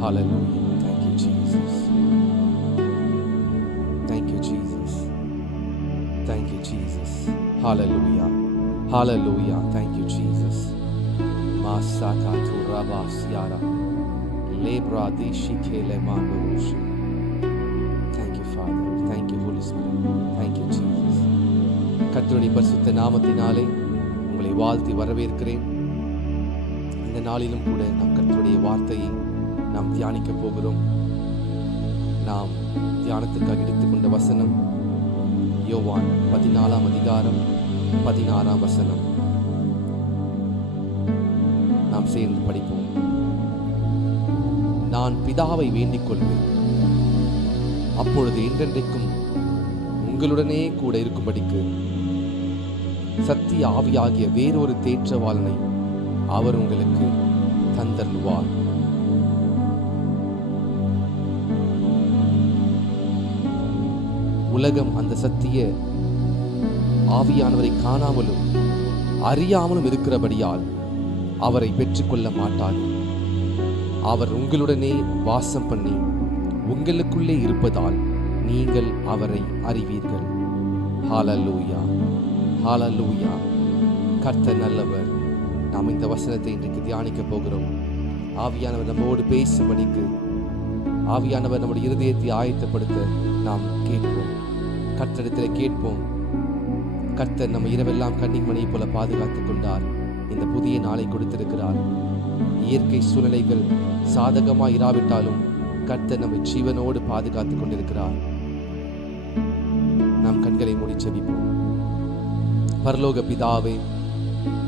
Hallelujah. Thank you, Jesus. Thank you, Jesus. Thank you, Jesus. Hallelujah. Hallelujah. Thank you, Jesus. Masaka tu rabasiara. Lebra dishi kele mandorushi. Thank you, Father. Thank you, Holy Spirit. Thank you, Jesus. கர்த்தருடைய பரிசுத்த நாமத்தினாலே உங்களை வாழ்த்தி வரவேற்கிறேன். இந்த நாளிலும் கூட நாம் கர்த்தருடைய வார்த்தையை நாம் தியானிக்க போகிறோம். நாம் தியானத்திற்காக எடுத்துக்கொண்ட வசனம் யோவான் 14 அதிகாரம் 16 வசனம். நாம் சேர்ந்து படிப்போம். நான் பிதாவை வேண்டிக் கொள்வேன், அப்பொழுது என்றென்றைக்கும் உங்களுடனே கூட இருக்கும்படிக்கு சத்திய ஆவியாகிய வேறொரு தேற்றவாளனை அவர் உங்களுக்கு தந்தருள்வார். உலகம் அந்த சத்திய ஆவியானவரை காணாமலும் அறியாமலும் இருக்கிறபடியால் அவரை பெற்றுக்கொள்ள மாட்டார். அவர் உங்களுடனே வாசம் பண்ணி உங்களுக்குள்ளே இருப்பதால் நீங்கள் அவரை அறிவீர்கள். ஹல்லேலூயா, ஹல்லேலூயா. கர்த்தர் நல்லவர். நாம் இந்த வசனத்தை இன்றைக்கு தியானிக்க போகிறோம். ஆவியானவர் நம்மோடு பேசும்படிக்கு, ஆவியானவர் நம்முடைய இருதயத்தை ஆயத்தப்படுத்த நாம் கேட்போம். கர்த்தரிடத்தில் கேட்போம். கர்த்தர் நம்ம இரவெல்லாம் கண்ணின் மணியை போல பாதுகாத்துக் கொண்டார். இந்த புதிய நாளை கொடுத்திருக்கிறார். இயற்கை சூழ்நிலைகள் சாதகமாக இராவிட்டாலும் கர்த்தர் நம்மை ஜீவனோடு பாதுகாத்துக் கொண்டிருக்கிறார். நாம் கண்களை மூடி ஜெபிப்போம். பரலோக பிதாவே,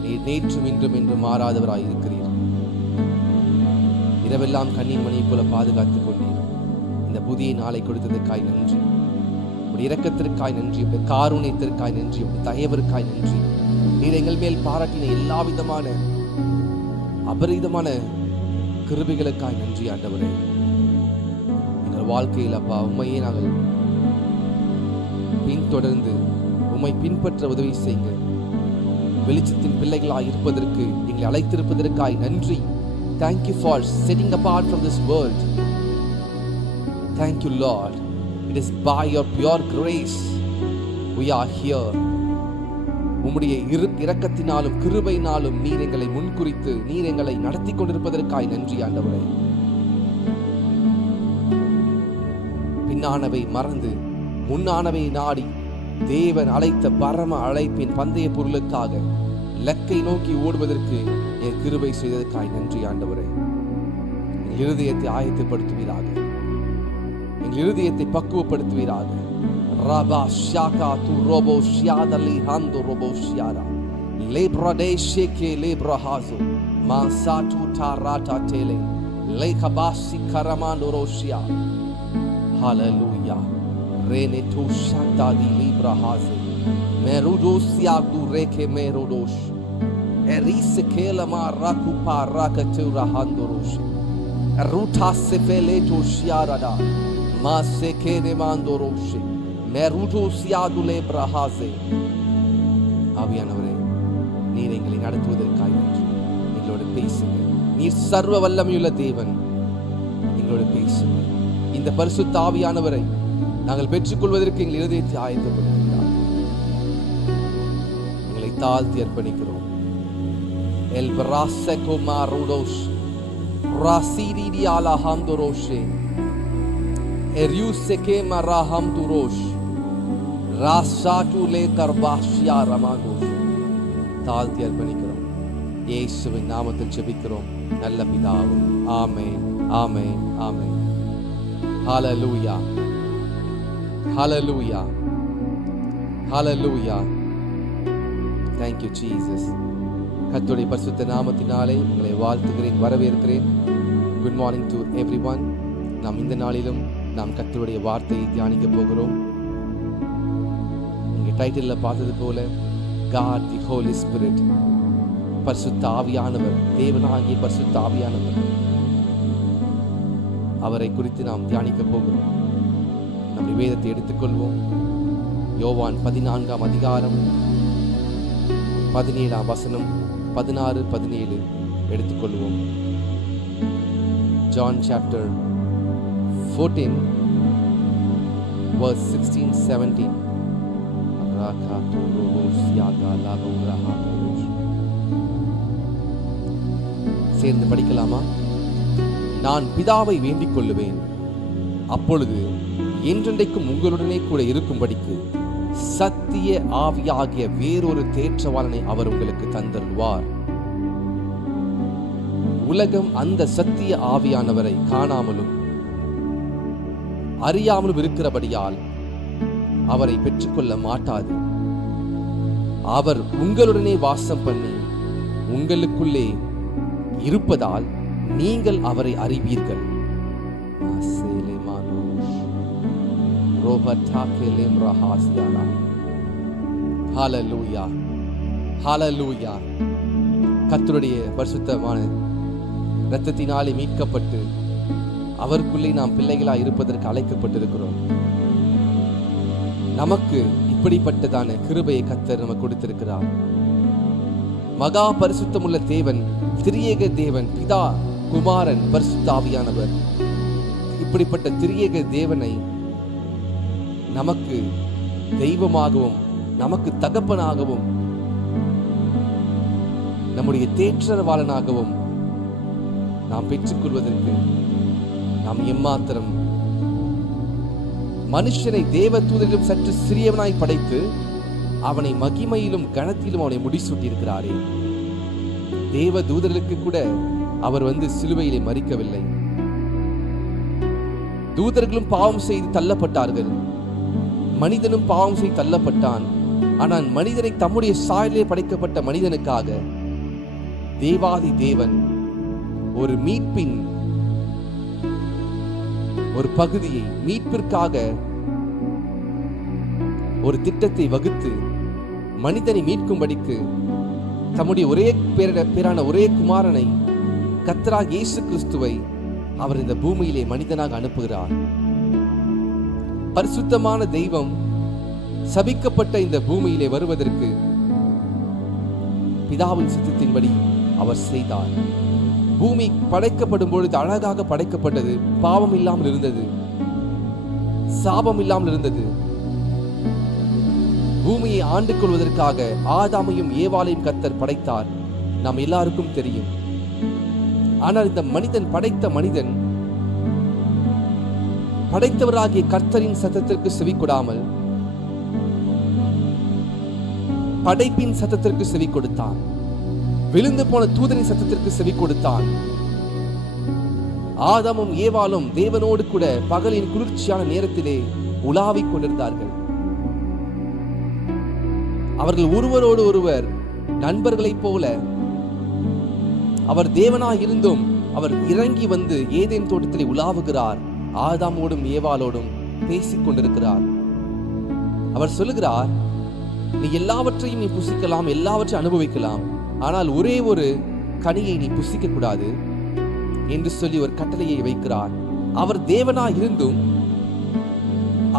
நீர் நேற்றும் இன்றும் என்றும் மாறாதவராய் இருக்கிறீர். இரவெல்லாம் கண்ணின் மணியை போல பாதுகாத்துக் கொண்டீர். இந்த புதிய நாளை கொடுத்ததற்காய் நன்றி. உடைய இரக்கத்திற்காய் நன்றி, உடைய காருண்யத்திற்காய் நன்றி, உடைய தயவிற்காய் நன்றி. நீர் எங்கள் மேல் பாராட்டின எல்லா விதமான அபரிதமான கிருபைகளுக்காய் நன்றி ஆண்டவரே. எங்கள் வாழ்க்கையில் அப்பா உண்மையே நாங்கள் பின்தொடர்ந்து உம்மை பின்பற்ற உதவி செய்யுங்க. வெளிச்சத்தின் பிள்ளைகளாய் இருப்பதற்கு எங்களை அழைத்திருப்பதற்காய் நன்றி. Thank you for setting apart from this world. Thank you, Lord. It is by your pure grace we are here. உம்முடைய இரக்கத்தினாலும் கிருபையினாலும் நீர் எங்களை முன்குறித்து நீர் எங்களை நடத்தி கொண்டிருப்பதற்காய் நன்றி ஆண்டவரே. பின்னானவை மறந்து முன்னானவை நாடி தேவன் அழைத்த பரம அழைப்பின் பந்தய பொருளுக்காக லக்கை நோக்கி ஓடுவதற்கு என் கிருபை செய்ததற்காய் நன்றி ஆண்டவரே. எங்கள் இருதயத்தை ஆயத்தப்படுத்துவீராக, எங்கள் இருதயத்தை பக்குவப்படுத்துவீராக. ரபா ஷாகா து ரோபோ ஷியாதலி ஹாந்தோ ரோபோ ஷியாரா லேப்ரடே ஷேகே லேப்ரஹாசோ மாசாட்டு தாராட்டா டேலே லேகபாசி கரமாண்டோ ரோஷியா. ஹல்லேலூயா. Rene tu shanta di libra haze merudosia du reke merodosh erise kela ma raku paraka tu rahandorosh ruta sefele tu shiarada ma sekene mandorosh merudosia du libra haze. ஆவியானவரே, நீர் எங்களை நடத்துவதற்காக நன்றி. எங்களோடு பேசுங்க. நீர் சர்வ வல்லமையுள்ள தேவன். எங்களோடு பேசுங்க. இந்த பரிசுத்த ஆவியானவரை நாங்கள் பெற்றுக்கொள்வதற்கு எங்கள் இருதயத்தை ஆயத்தப்படுத்துகிறார். எங்களை தாழ்த்தி அர்ப்பணிக்கிறோம். எல் பராசெகோ மாரோடோஷ் ராசிடி அலஹம்துரோஷே எரியுசெகே மரஹம்துரோஷ் ராசாட்டு லே கர்பாஷியா ரமாண்டோஷ். தாழ்த்தி அர்ப்பணிக்கிறோம். இயேசுவின் நாமத்தில் ஜெபிக்கிறோம் நல்ல பிதாவே. ஆமென், ஆமென், ஆமென். ஹல்லேலூயா, Hallelujah. Hallelujah. Thank you, Jesus. கர்த்தருடைய பரிசுத்த நாமத்தினாலே உங்களை வாழ்த்துகிறேன், வரவேற்கிறேன். Good morning to everyone. நாம் இந்த நாளிலும் நாம் கர்த்தருடைய வார்த்தையை தியானிக்க போகிறோம். இங்கே டைட்டிலில் பார்த்தது போல God the Holy Spirit, பரிசுத்த ஆவியானவர், தேவனாகிய பரிசுத்த ஆவியானவர், அவரை குறித்து நாம் தியானிக்க போகிறோம். நம்முடைய வேதத்தை எடுத்துக்கொள்வோம். யோவான் 14 அதிகாரம் 17 வசனம் 16, 17 எடுத்துக்கொள்வோம். John chapter 14 verse 16-17. சேர்ந்து படிக்கலாமா? நான் பிதாவை வேண்டிக் கொள்ளுவேன், அப்பொழுது என்றென்றைக்கும் உங்களுடனே கூட இருக்கும்படிக்கு சத்திய ஆவியாகிய வேறொரு தேற்றவாளனை அவர் உங்களுக்கு தந்தருள்வார். உலகம் அந்த சத்திய ஆவியானவரை காணாமலும் அறியாமலும் இருக்கிறபடியால் அவரை பெற்றுக்கொள்ள மாட்டாது. அவர் உங்களுடனே வாசம் பண்ணி உங்களுக்குள்ளே இருப்பதால் நீங்கள் அவரை அறிவீர்கள். ஹல்லேலூயா, ஹல்லேலூயா. கர்த்தருடைய பரிசுத்தமான இரத்தத்தினாலே மீட்கப்பட்டு அவருக்குள்ளே நாம் பிள்ளைகளாய் இருப்பதற்கு அழைக்கப்பட்டிருக்கிறோம். நமக்கு இப்படிப்பட்டதான கிருபையை கர்த்தர் நமக்கு கொடுத்திருக்கிறார். மகா பரிசுத்தமுள்ள தேவன், திரியேக தேவன், பிதா, குமாரன், பரிசுத்த ஆவியானவர், இப்படிப்பட்ட திரியேக தேவனை நமக்கு தெய்வமாகவும் நமக்கு தகப்பனாகவும் நம்முடைய தேற்றரவாளனாகவும் நாம் பெற்றுக்கொள்வதற்கு நாம் எம்மாத்திரம் மனுஷனை தேவ தூதரிலும் சற்று சிறியவனாய் படைத்து அவனை மகிமையிலும் கனத்திலும் அவனை முடிசூட்டியிருக்கிறாரே. தேவ தூதர்களுக்கு கூட அவர் சிலுவையிலே மரிக்கவில்லை. தூதர்களும் பாவம் செய்து தள்ளப்பட்டார்கள், மனிதனும் பாவம் செய்து தள்ளப்பட்டான். ஆனால் மனிதனை தம்முடைய சாயலிலே படைக்கப்பட்ட மனிதனுக்காக தேவாதி தேவன் ஒரு மீட்பின் ஒரு பகுதியை, மீட்பிற்காக ஒரு திட்டத்தை வகுத்து மனிதனை மீட்கும்படிக்கு தம்முடைய ஒரே பேரான ஒரே குமாரனை, கர்த்தராகிய இயேசு கிறிஸ்துவை அவர் இந்த பூமியிலே மனிதனாக அனுப்புகிறார். பரிசுத்தமான தெய்வம் சபிக்கப்பட்ட இந்த பூமியிலே வருவதற்கு பிதாவின் சித்தத்தின்படி அவர் செய்தார். பூமி படைக்கப்படும் பொழுது அழகாக படைக்கப்பட்டது, பாவம் இல்லாமல் இருந்தது, சாபம் இல்லாமல் இருந்தது. பூமியை ஆண்டு கொள்வதற்காக ஆதாமையும் ஏவாளையும் கர்த்தர் படைத்தார், நாம் எல்லாருக்கும் தெரியும். ஆனால் இந்த மனிதன், படைத்த மனிதன் படைத்தவராகிய கர்த்தரின் சத்தத்திற்கு செவி கொடாமல் படைப்பின் சத்தத்திற்கு செவி கொடுத்தான். விழுந்து போன தூதனின் சத்தத்திற்கு செவி கொடுத்தான். ஆதாமும் ஏவாளும் தேவனோடு கூட பகலின் குளிர்ச்சியான நேரத்திலே உலாவிக் கொண்டிருந்தார்கள். அவர்கள் ஒருவரோடு ஒருவர் நண்பர்களைப் போல, அவர் தேவனாய் இருந்தும் அவர் இறங்கி ஏதேன் தோட்டத்திலே உலாவுகிறார். ஆதாமோடும் ஏவாளோடும் பேசிக் கொண்டிருக்கிறார். அவர் சொல்லுகிறார், நீ எல்லாவற்றையும் நீ புசிக்கலாம், எல்லாவற்றையும் அனுபவிக்கலாம், ஆனால் ஒரே ஒரு கனியை நீ புசிக்க கூடாது என்று சொல்லி ஒரு கட்டளையை வைக்கிறார். அவர் தேவனாய் இருந்தும்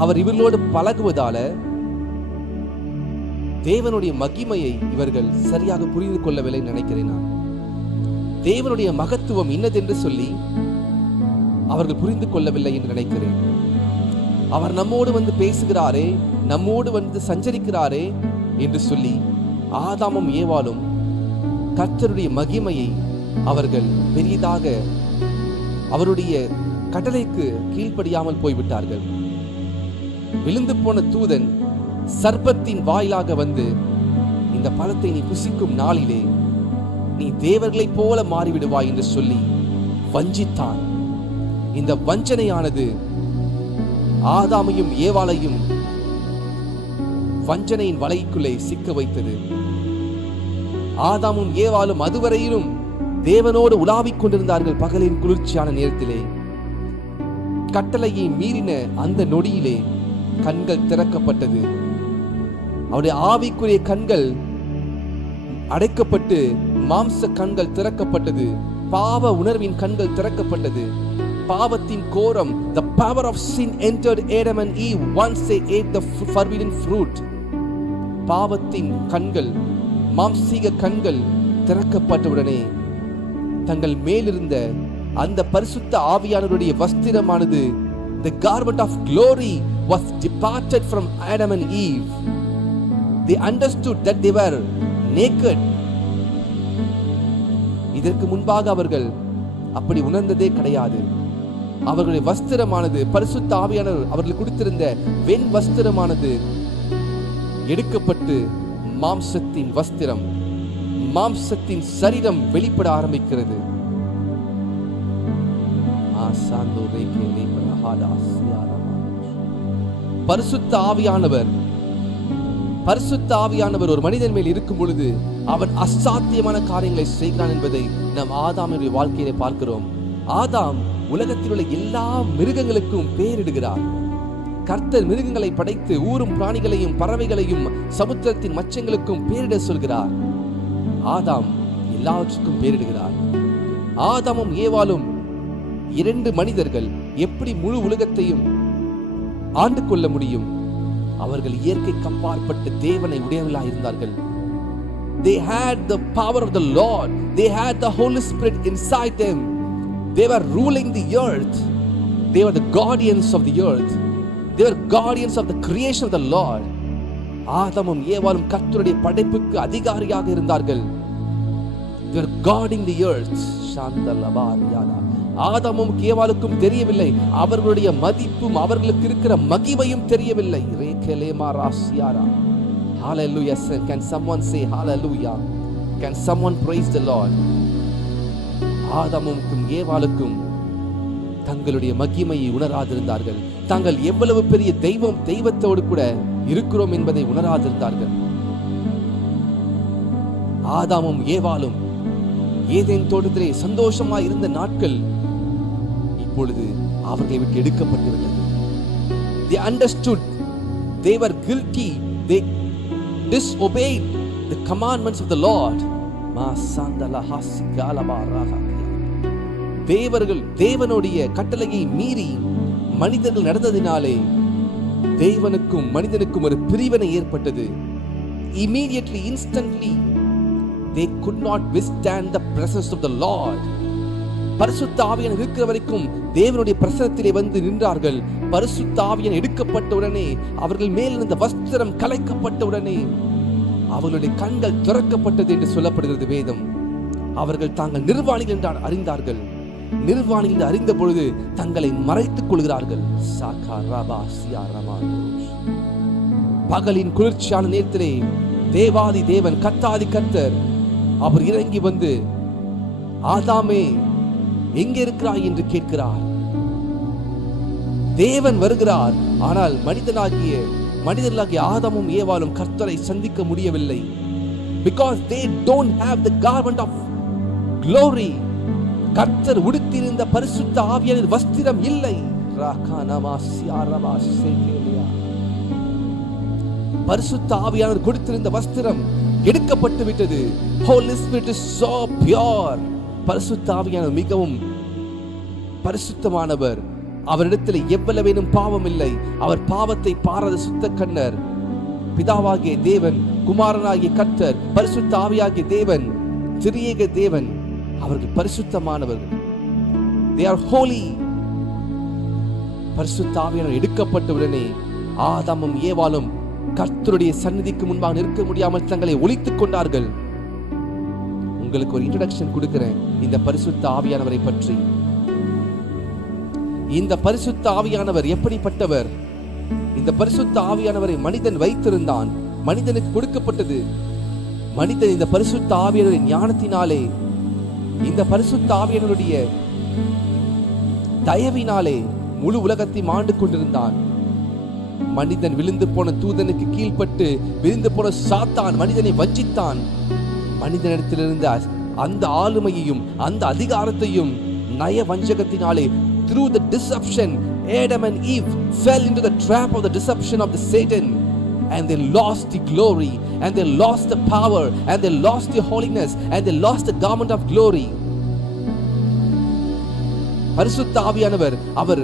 அவர் இவர்களோடு பழகுவதால தேவனுடைய மகிமையை இவர்கள் சரியாக புரிந்து கொள்ளவில்லை நினைக்கிறேன். நான் தேவனுடைய மகத்துவம் இன்னதென்று சொல்லி அவர்கள் புரிந்து கொள்ளவில்லை என்று நினைக்கிறேன். அவர் நம்மோடு பேசுகிறாரே, நம்மோடு சஞ்சரிக்கிறாரே என்று சொல்லி ஆதாமும் ஏவாளும் கர்த்தருடைய மகிமையை அவர்கள் பெரிதாக அவருடைய கட்டளைக்கு கீழ்ப்படியாமல் போய்விட்டார்கள். விழுந்து போன தூதன் சர்ப்பத்தின் வாயிலாக இந்த பழத்தை நீ புசிக்கும் நாளிலே நீ தேவர்களைப் போல மாறிவிடுவாய் என்று சொல்லி வஞ்சித்தான். இந்த வஞ்சனையானது ஆதாமையும் ஏவாளையும் வஞ்சனையின் வலைக்குள்ளே சிக்க வைத்தது. ஆதாமும் ஏவாளும் அதுவரையிலும் தேவனோடு உலாவிக் கொண்டிருந்தார்கள். பகலின் குளிர்ச்சியான நேரத்திலே கட்டளையை மீறின அந்த நொடியிலே கண்கள் திறக்கப்பட்டது. அவருடைய ஆவிக்குரிய கண்கள் அடைக்கப்பட்டு மாம்ச கண்கள் திறக்கப்பட்டது. பாவ உணர்வின் கண்கள் திறக்கப்பட்டது. பாவத்தின் கோரம், the power of sin entered Adam and Eve once they ate the forbidden fruit. பாவத்தின் கண்கள், மாம்சீக கண்கள் திறக்கப்பட்டவுடனே தங்கள் மேலிருந்த அந்த பரிசுத்த ஆவியானவருடைய வஸ்திரமானது, the garment of glory was departed from Adam and Eve. They understood that they were naked. இதற்கு முன்பாக அவர்கள் அப்படி உணர்ந்ததே கிடையாது. அவர்களுடைய வஸ்திரமானது, பரிசுத்த ஆவியானவர் அவர்கள் கொடுத்திருந்த வெண் வஸ்திரமானது எடுக்கப்பட்டு மாம்சத்தின் வஸ்திரம், மாம்சத்தின் சரீரம் வெளிப்பட ஆரம்பிக்கிறது. பரிசுத்த ஆவியானவர் ஒரு மனிதன் மேல் இருக்கும் பொழுது அவன் அசாத்தியமான காரியங்களை செய்கிறான் என்பதை நாம் ஆதாமுடைய வாழ்க்கையிலே பார்க்கிறோம். ஆதாம் உலகத்தில் உள்ள எல்லா மிருகங்களுக்கும் பெயரிடுகிறார். கர்த்தர் மிருகங்களை படைத்து ஊரும் பிராணிகளையும் பறவைகளையும் சமுத்திரத்தின் மச்சங்களுக்கும் பெயரிட சொல்கிறார். ஆதாம் எல்லாவற்றுக்கும் பெயரிடுகிறார். ஆதாமும் ஏவாளும் 2 மனிதர்கள் எப்படி முழு உலகத்தையும் ஆண்டு கொள்ள முடியும்? அவர்கள் இயற்கைக்கு அப்பாற்பட்ட தேவனை உடையவர்களாக இருந்தார்கள். They had the power of the Lord. They had the Holy Spirit inside them. They were ruling the earth. They were the guardians of the earth. They were guardians of the creation of the Lord. ஆதாமும் ஏவாளும் கர்த்தருடைய படைப்புக்கு அதிகாரியாக இருந்தார்கள். They were guarding the earth. சாந்தலபாரியானா. ஆதாமும் ஏவாளுக்கும் தெரியவில்லை அவர்களுடைய மதிப்பும் அவர்களுக்கு இருக்கிற மகிமையும் தெரியவில்லை. ரேகலேமா ராசியாரா. Hallelujah. Can someone say hallelujah? Can someone praise the Lord? ஆதாமுக்கும் ஏவாளுக்கும் தங்களுடைய மகிமையை உணராதிருந்தார்கள். தாங்கள் எவ்வளவு பெரிய தெய்வத்தோடு கூட இருக்கிறோம் என்பதை உணராதிருந்தார்கள். ஆதாமும் ஏவாளும் ஏதேன் தோட்டத்திலே சந்தோஷமாய் இருந்த நாட்கள் இப்பொழுது அவர்களை விட்டு எடுக்கப்பட்டுள்ளது. They understood they were guilty. They disobeyed the commandments of the Lord. தேவனுடைய கட்டளையை மீறி மனிதர்கள் நடந்ததினாலே தேவனுக்கும் மனிதனுக்கும் ஒரு பிரிவினை ஏற்பட்டது. Immediately, instantly, they could not withstand the presence of the Lord. பரிசுத்த ஆவியானவர் இருக்கிற வரைக்கும் தேவனுடைய பிரசன்னத்திலே வந்து நின்றார்கள். பரிசுத்த ஆவியானவர் எடுக்கப்பட்ட உடனே அவர்கள் மேல் இருந்த வஸ்திரம் கலைக்கப்பட்ட உடனே அவர்களுடைய கண்கள் திறக்கப்பட்டது என்று சொல்லப்படுகிறது வேதம். அவர்கள் தாங்கள் நிர்வாணிகள் என்று அறிந்தார்கள். நிர்வாணிகள் என்று அறிந்த பொழுது தங்களை மறைத்துக் கொள்கிறார்கள். பகலின் குளிர்ச்சியான நேரத்திலே தேவாதி தேவன் கர்த்தாதி கர்த்தர் அவர் இறங்கி வந்து ஆதாமே எங்கே இருக்கிறாய் என்று கேட்கிறார். தேவன் வருகிறார். ஆனால் மனிதர்களாகிய ஆதாமும் ஏவாளும் கர்த்தரை சந்திக்க முடியவில்லை. Because they don't have the garment of glory. கர்த்தர் உடுத்தியிருந்த பரிசுத்த ஆவியானவர் வஸ்திரம் இல்லை. பரிசுத்த ஆவியானவர் கொடுத்திருந்த வஸ்திரம் எடுக்கப்பட்டு விட்டது. Holy Spirit is so pure. பரிசுத்த ஆவியானவர் மிகவும் பரிசுத்தமானவர். அவரிடத்தில் எவ்வளவேனும் பாவம் இல்லை. அவர் பாவத்தை பாராத சுத்த கண்ணர். பிதாவாகிய தேவன், குமாரனாகிய கர்த்தர், பரிசுத்த ஆவியாகிய தேவன், திரியேக தேவன், அவர்கள் பரிசுத்தமானவர்கள். They are holy. பரிசுத்த ஆவியானவர் எடுக்கப்பட்ட உடனே ஆதாமும் ஏவாளும் கர்த்தருடைய சந்நிதிக்கு முன்பாக நிற்க முடியாமல் தங்களை ஒளித்துக் கொண்டார்கள். உங்களுக்கு ஒரு இன்ட்ரோடக்ஷன் கொடுக்கிறேன் இந்த பரிசுத்த ஆவியானவரை பற்றி. இந்த பரிசுத்த ஆவியானவர் எப்படிப்பட்டவர்? இந்த பரிசுத்த ஆவியானவரை மனிதன் வைத்திருந்தான். மனிதனுக்கு கொடுக்கப்பட்டது. மனிதன் இந்த பரிசுத்த ஆவியானவரின் ஞானத்தினாலே, இந்த பரிசுத்த ஆவியானவருடைய தயவினாலே முழு உலகத்தை ஆண்டு கொண்டிருந்தான். மனிதன் விழுந்து போன தூதனுக்கு கீழ்ப்பட்டு விழுந்து போன சாத்தான் மனிதனை வஞ்சித்தான். மனிதனிடத்திலிருந்த அந்த ஆளுமையையும் அந்த அதிகாரத்தையும் நய வஞ்சகத்தினாலே, through the deception, Adam and Eve fell into the trap of the deception of the Satan, and they lost the glory, and they lost the power, and they lost the holiness, and they lost the garment of glory. பரிசுத்த ஆவியானவர் அவர்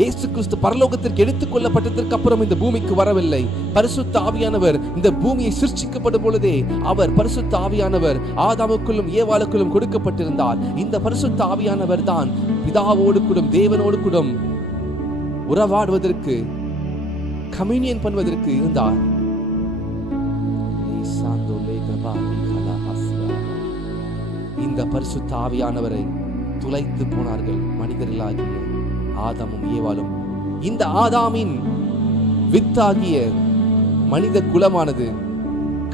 இயேசு கிறிஸ்து பரலோகத்திற்கு எடுத்துக் கொள்ளப்பட்டதற்கு அப்புறம் இந்த பூமிக்கு வரவில்லை. பரிசுத்த ஆவியானவர் இந்த பூமியை சிருஷ்டிக்கப்படும் பொழுதே அவர் பரிசுத்த ஆவியானவர் ஆதாமுக்குள்ளும் ஏவாளுக்குள்ளும் கொடுக்கப்பட்டிருந்தார். இந்த பரிசுத்த ஆவியானவர் தான் பிதாவோடு கூட தேவனோடு கூட உறவாடுவதற்கு, கம்யூனியன் பண்ணுவதற்கு இருந்தார். இந்த பரிசுத்த ஆவியானவரை துளைத்து போனார்கள் மனிதர்களாகிய ஆதாமும் ஏவாளும். இந்த ஆதாமின் வித்தாகிய மனித குலமானது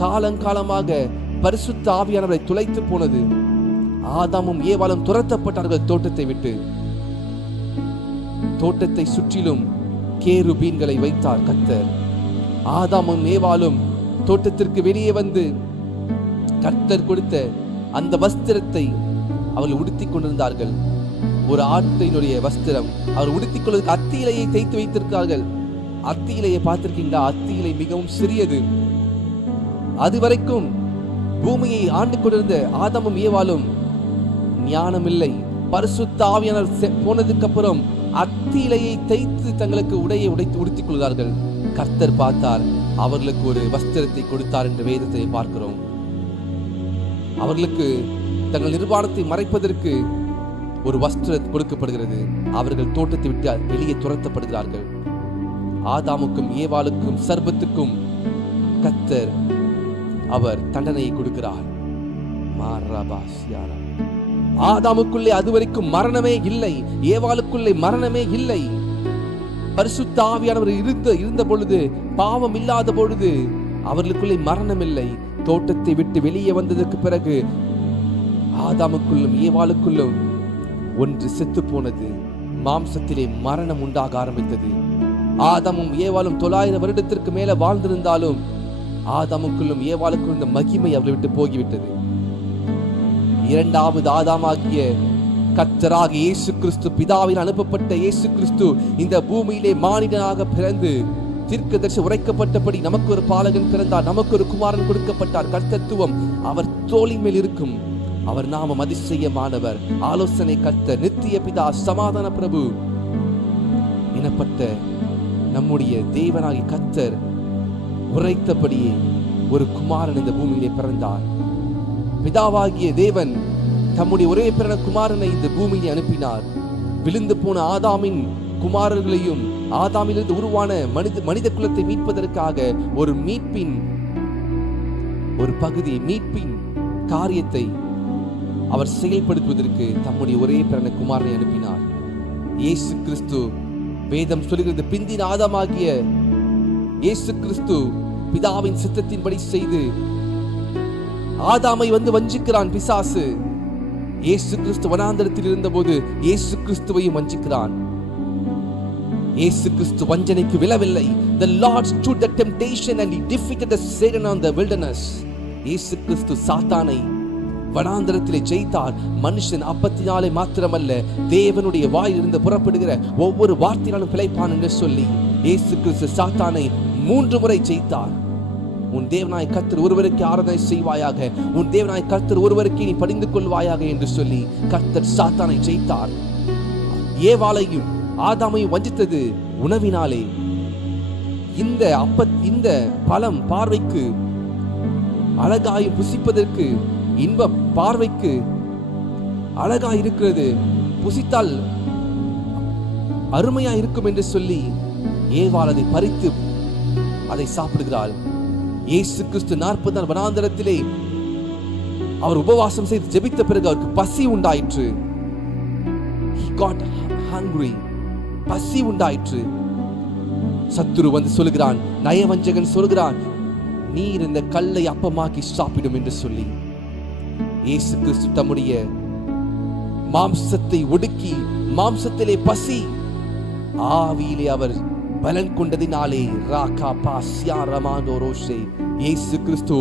காலங்காலமாக பரிசுத்த ஆவியானவரை துளைத்து போனது. ஆதாமும் ஏவாளும் துரத்தப்பட்டார்கள் தோட்டத்தை விட்டு. தோட்டத்தை சுற்றிலும் கேருபீன்களை வைத்தார் கர்த்தர். ஆதாமும் ஏவாளும் தோட்டத்திற்கு வெளியே வந்து கர்த்தர் கொடுத்த அந்த வஸ்திரத்தை அவர்கள் உடுத்திக் கொண்டிருந்தார்கள். ஒரு ஆட்டினுடைய வஸ்திரம் அவர் உடுத்திக் கொள்வதற்கு அத்தி இலையை தேய்த்து வைத்திருக்கிறார்கள். அத்தி இலையை பார்த்திருக்கீங்களா? அத்தி இலை மிகவும் சிறியது. அதுவரைக்கும் பூமியை ஆண்டு கொண்டிருந்த ஆதாமும் ஏவாளும் ஞானம் இல்லை. பரிசுத்த ஆவியானவர் போனதுக்கு அப்புறம் அத்தி இலையை தேய்த்து தங்களுக்கு உடையை உடுத்திக் கொள்கிறார்கள். கர்த்தர் பார்த்தார், அவர்களுக்கு ஒரு வஸ்திரத்தை கொடுத்தார் என்று வேதத்தை பார்க்கிறோம். அவர்களுக்கு தங்கள் நிர்வாணத்தை மறைப்பதற்கு ஒரு வஸ்திரம் கொடுக்கப்படுகிறது. அவர்கள் தோட்டத்தை விட்டு வெளியே துரத்தப்படுகிறார்கள். ஆதாமுக்கும் ஏவாளுக்கும் சர்பத்துக்கும் கர்த்தர் அவர் தண்டனையை கொடுக்கிறார். ஆதாமுக்குள்ளே அதுவரைக்கும் மரணமே இல்லை, ஏவாளுக்குள்ளே மரணமே இல்லை. பரிசுத்த ஆவியானவர் இருந்த பொழுது, பாவம் இல்லாத பொழுது அவர்களுக்குள்ளே மரணம் இல்லை. தோட்டத்தை விட்டு வெளியே வந்ததற்கு பிறகு ஆதாமுக்குள்ளும் ஏவாளுக்குள்ளும் ஒன்று செத்து போனது. மாம்சத்திலே மரணம் உண்டாக ஆரம்பித்தது. ஆதாமும் ஏவாளும் 900 வருடத்திற்கு மேல வாழ்ந்திருந்தாலும் ஆதாமுக்குள்ளும் ஏவாளுக்குள்ளும் இந்த மகிமை அவளை விட்டு போய்விட்டது. இரண்டாவது ஆதாமாகிய கர்த்தராக இயேசு கிறிஸ்து, பிதாவின் அனுப்பப்பட்ட இயேசு கிறிஸ்து இந்த பூமியிலே மானிடனாக பிறந்து தீர்க்கதரிசி உரைக்கப்பட்டபடி நமக்கு ஒரு பாலகன் பிறந்தார், நமக்கு ஒரு குமாரன் கொடுக்கப்பட்டார். கர்த்தத்துவம் அவர் தோளின் மேல் இருக்கும். அவர் நாமம் அதிசயமானவர், ஆலோசனை கர்த்தர், நித்திய பிதா, சமாதான பிரபு எனப்பட்ட நம்முடைய தேவனாகிய கர்த்தர் உரைத்தபடியே ஒரு குமாரன் இந்த பூமியிலே பிறந்தார். பிதாவாகிய தேவன் தம்முடைய ஒரே பிறந்த குமாரனை இந்த பூமியை அனுப்பினார். விழுந்து போன ஆதாமின் குமாரர்களையும் ஆதாமிலிருந்து உருவான மனித குலத்தை மீட்பதற்காக ஒரு மீட்பின் ஒரு பகுதி, மீட்பின் காரியத்தை அவர் செயல்படுத்துவதற்கு தம்முடைய ஒரே பிறந்த குமாரனை அனுப்பினார். இயேசு கிறிஸ்து, வேதம் சொல்கிறது, பிந்தின ஆதாமாகிய இயேசு கிறிஸ்து பிதாவின் சித்தத்தின்படி செய்து ஆதாமை வந்து வஞ்சிக்கிறான் பிசாசு. இயேசு கிறிஸ்து வனாந்தரத்தில் இருந்தபோது இயேசு கிறிஸ்துவையும் வஞ்சிக்கிறான். இயேசு கிறிஸ்து வஞ்சனைக்கு விழவில்லை. The Lord stood the temptation and he defeated the Satan on the wilderness. இயேசு கிறிஸ்து சாத்தானை வனாந்தரத்திலே ஜெயித்தார். மனுஷன் அப்பத்தினாலே மாத்திரமல்ல, தேவனுடைய வாயிலிருந்து புறப்படுகிற ஒவ்வொரு வார்த்தையாலும் பிழைப்பான் என்று சொல்லி இயேசு கிறிஸ்து சாத்தானை 3 முறை ஜெயித்தார். உன் தேவனாய் கர்த்தர் ஒருவருக்கு ஆராதனை செய்வாயாக, உன் தேவனாய் கர்த்தர் ஒருவருக்கு நீ படிந்து கொள்வாயாக என்று சொல்லி கர்த்தர் சாத்தானை ஜெயித்தார். ஏவாளையும் ஆதாமையும் வஞ்சித்தது உணவினாலே. இந்த பழம் பார்வைக்கு அழகாயும் புசிப்பதற்கு இன்பம், பார்வைக்கு அழகாய் இருக்கிறது, புசித்தால் அருமையா இருக்கும் என்று சொல்லி ஏவாள் அதை பறித்து அதை சாப்பிடுகிறாள். இயேசு கிறிஸ்து 40 நாள் வனாந்தரத்திலே அவர் உபவாசம் செய்து ஜெபித்த பிறகு அவருக்கு பசி உண்டாயிற்று. He got hungry. பசி உண்டாயிற்று. சத்துரு வந்து சொல்கிறான், நயவஞ்சகன் சொல்கிறான், நீர் இந்த கல்லை அப்பமாக்கி சாப்பிடும் என்று சொல்லி இயேசு கிறிஸ்து தம்முடைய மாம்சத்தை ஒடுக்கி, மாம்சத்திலே பசி, ஆவியிலே அவர் பலன் கொண்டதினாலே இயேசு கிறிஸ்து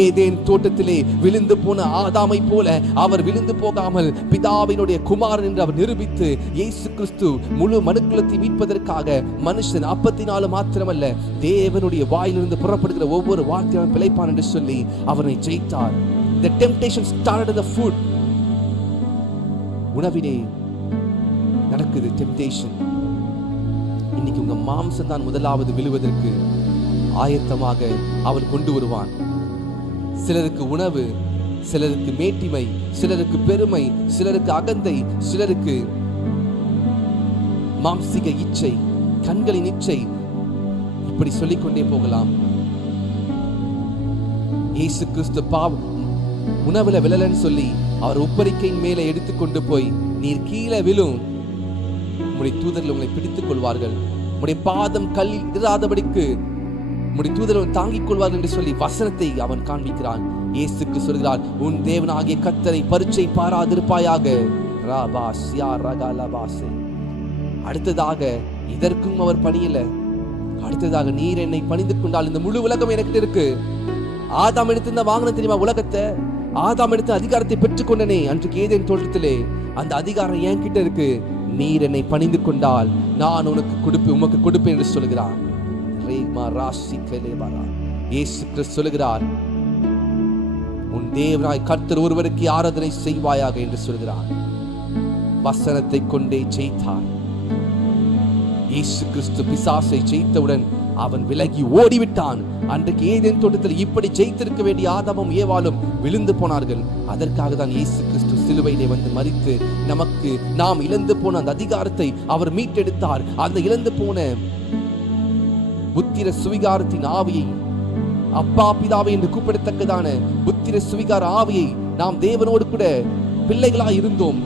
ஏதேன் தோட்டத்திலே விழுந்து போன ஆதாமை போல அவர் விழுந்து போகாமல் பிதாவினுடைய குமாரன் என்று அவர் நிரூபித்து, இயேசு கிறிஸ்து முழு மனுக்குலத்தை மீட்பதற்காக மனுஷன் அப்பத்தினாலும் மாத்திரமல்ல, தேவனுடைய வாயிலிருந்து புறப்படுகிற ஒவ்வொரு வார்த்தையும் பிழைப்பான் என்று சொல்லி அவனை ஜெயித்தார். The temptation started in the food. உணவிலே நடக்குது temptation. இன்னைக்கு உங்க மாம்சம் தான் முதலாவது விழுவதற்கு ஆயத்தமாக அவன் கொண்டு வருவான். சிலருக்கு உணவு, சிலருக்கு மேட்டிமை, சிலருக்கு பெருமை, சிலருக்கு அகந்தை, சிலருக்கு மாம்சிக இச்சை, கண்களின் இச்சை, இப்படி சொல்லிக்கொண்டே போகலாம். இயேசு கிறிஸ்து உணவுல விழலன்னு சொல்லி அவர் உப்பரிக்கையின் மேலே எடுத்துக்கொண்டு போய், நீர் கீழே விழும், உம்முடைய தூதர்கள் உங்களை பிடித்துக் கொள்வார்கள், உம்முடைய பாதம் கல்லில் இராதபடிக்கு உம்முடைய தூதர்கள் தாங்கிக் கொள்வார்கள் என்று சொல்லி வசனத்தை அவன் காண்பிக்கிறான். இயேசுக்கு சொல்கிறார், உன் தேவனாகிய கர்த்தரை பரீட்சை பாராதிருப்பாயாக. அடுத்ததாக இதற்கும் அவர் பணியல. அடுத்ததாக நீர் என்னை பணிந்து கொண்டால் இந்த முழு உலகம் எனக்கு இருக்கு. ஆதாம் எடுத்து வாங்கின தெரியுமா உலகத்தை? ஆதாம் எடுத்த அதிகாரத்தை பெற்றுக்கொண்டனே அன்றைக்கு ஏதேன் தோட்டத்திலே. அந்த அதிகாரம் என் கிட்ட இருக்கு. நீர் என்னை பணிந்து கொண்டால் நான் உமக்கு கொடுப்பேன் என்று சொல்கிறார். இயேசு கிறிஸ்து சொல்கிறார், உன் தேவனாய் கர்த்தர் ஒருவருக்கு ஆராதனை செய்வாயாக என்று சொல்கிறார். வசனத்தை கொண்டே ஜெயித்தார். இயேசு கிறிஸ்து பிசாசை ஜெயித்தவுடன் அவன் விலகி ஓடிவிட்டான். அன்றைக்கு ஏதேன் தோட்டத்தில் இப்படி ஜெயித்திருக்க வேண்டிய ஆதாமும் ஏவாளும் விழுந்து போனார்கள். அதற்காக தான் இயேசு கிறிஸ்து சிலுவையிலே வந்து மரித்து நமக்கு நாம் இழந்து போன அந்த அதிகாரத்தை அவர் மீட்டெடுத்தார். அந்த இழந்து போன புத்திர சுவிகாரத்தின் ஆவியை, அப்பா பிதாவை என்று கூப்பிடத்தக்கதான புத்திர சுவிகார ஆவியை, நாம் தேவனோடு கூட பிள்ளைகளாய் இருந்தோம்,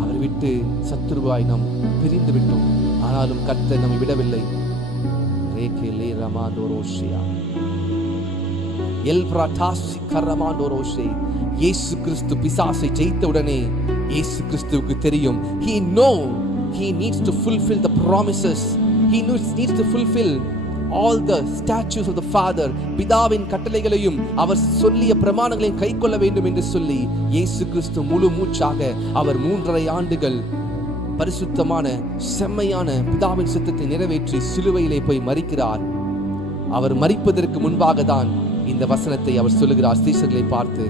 அவரை விட்டு சத்துருவாய் நாம் பிரிந்து விட்டோம். ஆனாலும் கர்த்தர் நம்மை விடவில்லை. இயேசு கிறிஸ்து பிசாசை ஜெயித்தவுடனே இயேசு கிறிஸ்துவுக்கு தெரியும், he needs to fulfill the promises, he needs to fulfill all the statutes of the Father. பிதாவின் கட்டளைகளையும் அவர் சொல்லிய பிரமாணங்களையும் கைக்கொள்ள வேண்டும் என்று சொல்லி இயேசு கிறிஸ்து முழு மூச்சாக அவர் 3.5 ஆண்டுகள் பரிசுத்தமான செம்மையான பிதாவின் சித்தத்தை நிறைவேற்றி சிலுவையிலே போய் மரிக்கிறார். அவர் மரிப்பதற்கு முன்பாக தான் இந்த வசனத்தை அவர் சொல்லுகிறார் சீஷர்களை பார்த்து.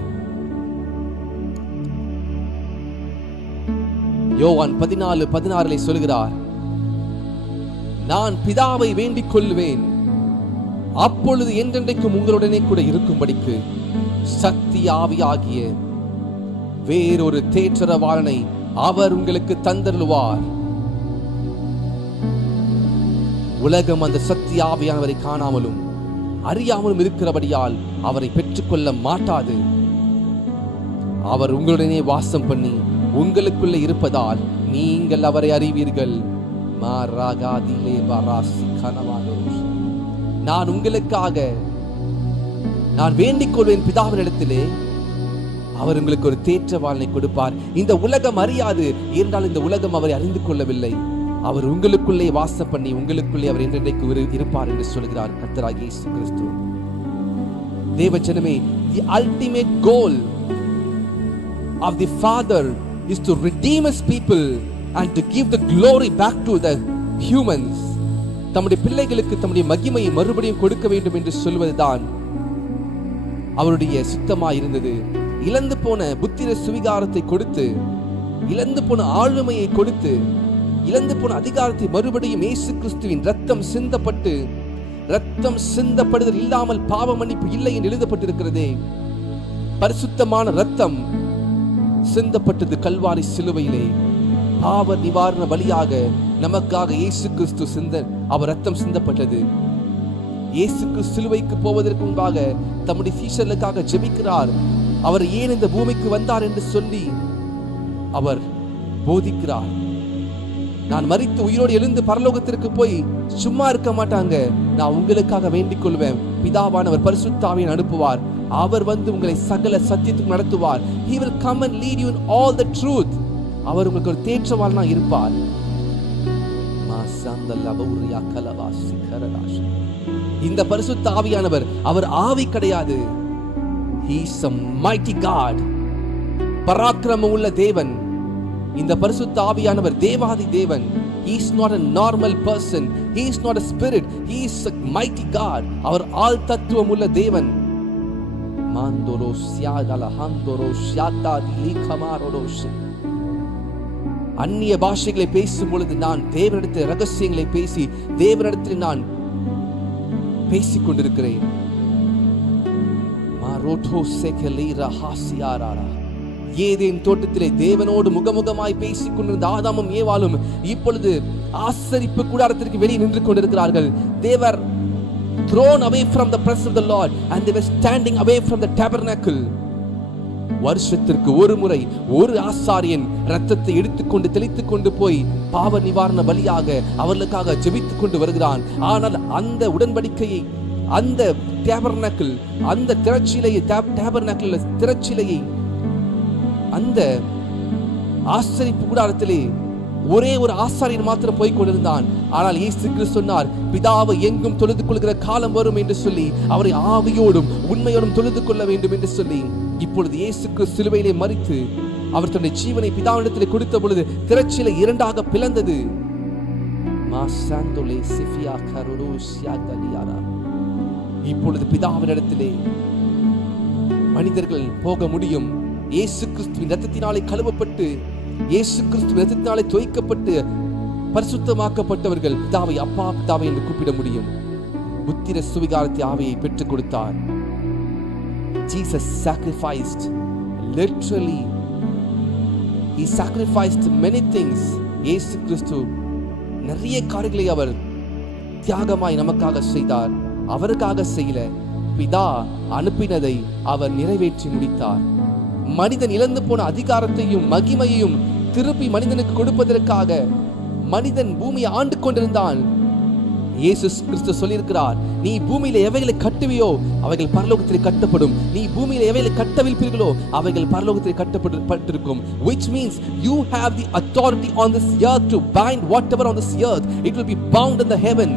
யோவான் 14:16 சொல்லுகிறார், நான் பிதாவை வேண்டிக் கொள்வேன், அப்பொழுது என்றென்றைக்கும் உங்களுடனே கூட இருக்கும்படிக்கு சக்தி ஆவியாகிய வேறொரு தேற்றரவாளனை அவர் உங்களுக்கு தந்தருளுவார். உலகம் அந்த சக்தி ஆவியானவரை காணாமலும் அறியாமலும் இருக்கிறபடியால் அவரை பெற்றுக்கொள்ள மாட்டாது. அவர் உங்களுடனே வாசம் பண்ணி உங்களுக்குள்ளே இருப்பதால் நீங்கள் அவரை அறிவீர்கள். நான் உங்களுக்காக நான் வேண்டிக் கொள்வேன் பிதாவினிடத்திலே, அவர் உங்களுக்கு ஒரு தேற்றவாளனை கொடுப்பார். இந்த உலகம் அறியாது, என்றால் இந்த உலகம் அவரை அறிந்து கொள்ளவில்லை. அவர் உங்களுக்குள்ளே வாசம் பண்ணி உங்களுக்குள்ளே அவர் என்றென்றைக்கு இருப்பார் என்று சொல்கிறார் கர்த்தராகிய இயேசு கிறிஸ்து. தேவஜனமே, the ultimate goal of the Father is to redeem his people and to give the glory back to the humans. தம்முடைய பிள்ளைகளுக்கு தம்முடைய மகிமையை மறுபடியும் கொடுக்க வேண்டும் என்று சொல்வதுதான் அவருடைய சித்தமாய் இருந்தது. இழந்து போன புத்திர சுவிகாரத்தை கொடுத்து, இழந்து போன ஆளுமையை கொடுத்து, இழந்து போன அதிகாரத்தை மறுபடியும் இயேசு கிறிஸ்துவின் ரத்தம் சிந்தப்பட்டு, ரத்தம் சிந்தப்படுதல் இல்லாமல் பாவ மன்னிப்பு இல்லை என்று எழுதப்பட்டிருக்கிறதே. பரிசுத்தமான ரத்தம் சிந்தப்பட்டது கல்வாரி சிலுவையிலே. பாவ நிவாரண பலியாக நமக்காக இயேசு கிறிஸ்து அவர் ரத்தம் சிந்தப்பட்டது. இயேசு கிறிஸ்து சிலுவைக்கு போவதற்கு முன்பாக தம்முடைய சீஷர்களுக்காக ஜெபிக்கிறார். அவர் ஏன் இந்த பூமிக்கு வந்தார் என்று சொல்லி அவர் போதிக்கிறார். நான் மரித்து உயிரோடு எழுந்து பரலோகத்திற்கு போய் சும்மா இருக்க மாட்டாங்க, நான் உங்களுக்காக வேண்டிக் கொள்வேன், பிதாவானவர் பரிசுத்த ஆவியை அனுப்புவார், அவர் வந்து உங்களை சகல சத்தியத்துக்கு நடத்துவார். He will come and lead you in all the truth. அவர் உங்களுக்கு ஒரு தேற்றவாளனா இருப்பார். இந்த பரிசுத்த ஆவியானவர் அவர் ஆவி கிடையாது. He is a mighty God. பராக்கிரமம் உள்ள தேவன். இந்த பரிசுத்த ஆவியானவர் தேவாதி தேவன். He is not a normal person. He is not a spirit. He is a mighty God. அவர் ஆள் தத்துவம் உள்ள தேவன். மாந்தோரோ சியாதல ஹந்தோரோ ஷாதா திலிகமாரோஷ். அந்நிய பாஷைகளை பேசும் பொழுது நான் தேவனிடத்தில் ரகசியங்களை பேசி தேவனிடத்தில் நான் பேசிக் கொண்டிருக்கிறேன். ஏதேன் தோட்டத்திலே தேவனோடு முகமுகமாய் பேசிக் கொண்டிருந்த ஆதாமும் ஏவாளும் இப்பொழுது ஆசரிப்பு கூடாரத்திற்கு வெளியே நின்று கொண்டிருக்கிறார்கள். They were thrown away from the presence of the Lord and they were standing away from the tabernacle. வருஷத்திற்கு ஒரு முறை ஒரு ஆசாரியன் இரத்தத்தை எடுத்துக்கொண்டு தெளித்துக் கொண்டு போய் பாவ நிவாரண பலியாக அவர்களுக்காக ஜெபித்துக் கொண்டு வருகிறான். ஆனால் அந்த உடன்படிக்கையை, அந்த டேபர்னாக்கிள், அந்த திரச்சிலையை, டேபர்னாக்கிள் திரச்சிலையை, அந்த ஆசரிப்பு கூடாரத்திலே ஒரே ஒரு ஆசாரியன் மாத்திரம் போய் கொண்டிருந்தான். ஆனால் இயேசு கிறிஸ்து சொன்னார், பிதாவை எங்கும் தொழுது கொள்கிற காலம் வரும் என்று சொல்லி அவரை ஆவியோடும் உண்மையோடும் தொழுது கொள்ள வேண்டும் என்று சொல்லி, இப்பொழுது இயேசு கிறிஸ்து சிலுவையிலே மரித்து அவர் தன்னுடைய ஜீவனை பிதாவிடத்திலே கொடுத்த பொழுது திரச்சிலை இரண்டாக பிளந்தது. இப்பொழுது பிதாவினிடத்திலே மனிதர்கள் போக முடியும். இயேசு கிறிஸ்துவின் இரத்தத்தினாலே கழுவப்பட்டு, இயேசு கிறிஸ்துவின் இரத்தத்தினாலே தோய்க்கப்பட்டு பரிசுத்தமாக்கப்பட்டவர்கள் பிதாவை அப்பா பிதாவை என்று கூப்பிட முடியும். புத்திர சுவிகாரத்தை ஆவியை பெற்றுக் கொடுத்தார். Jesus sacrificed, literally he sacrificed many things. இயேசு கிறிஸ்து நிறைய காரியங்களை அவர் தியாகமாய் நமக்காக செய்தார். அவருக்காக செய்யல, பிதா அனுப்பினதை அவர் நிறைவேற்றி முடித்தார். மனிதன் இழந்து போன அதிகாரத்தையும் மகிமையையும் திருப்பி மனிதனுக்கு கொடுப்பதற்காக மனிதன் பூமியை ஆண்டு கொண்டிருந்தான். இயேசு கிறிஸ்து சொல்லியிருக்கிறார், நீ பூமியில எவைகளை கட்டுவியோ அவைகள் பரலோகத்தில் கட்டப்படும், நீ பூமியில எவைகளை கட்டவிழ்ப்பீர்களோ அவைகள் பரலோகத்தில் கட்டப்பட்டிருக்கும். Which means you have the authority on this earth to bind whatever on this earth, it will be bound in the heaven.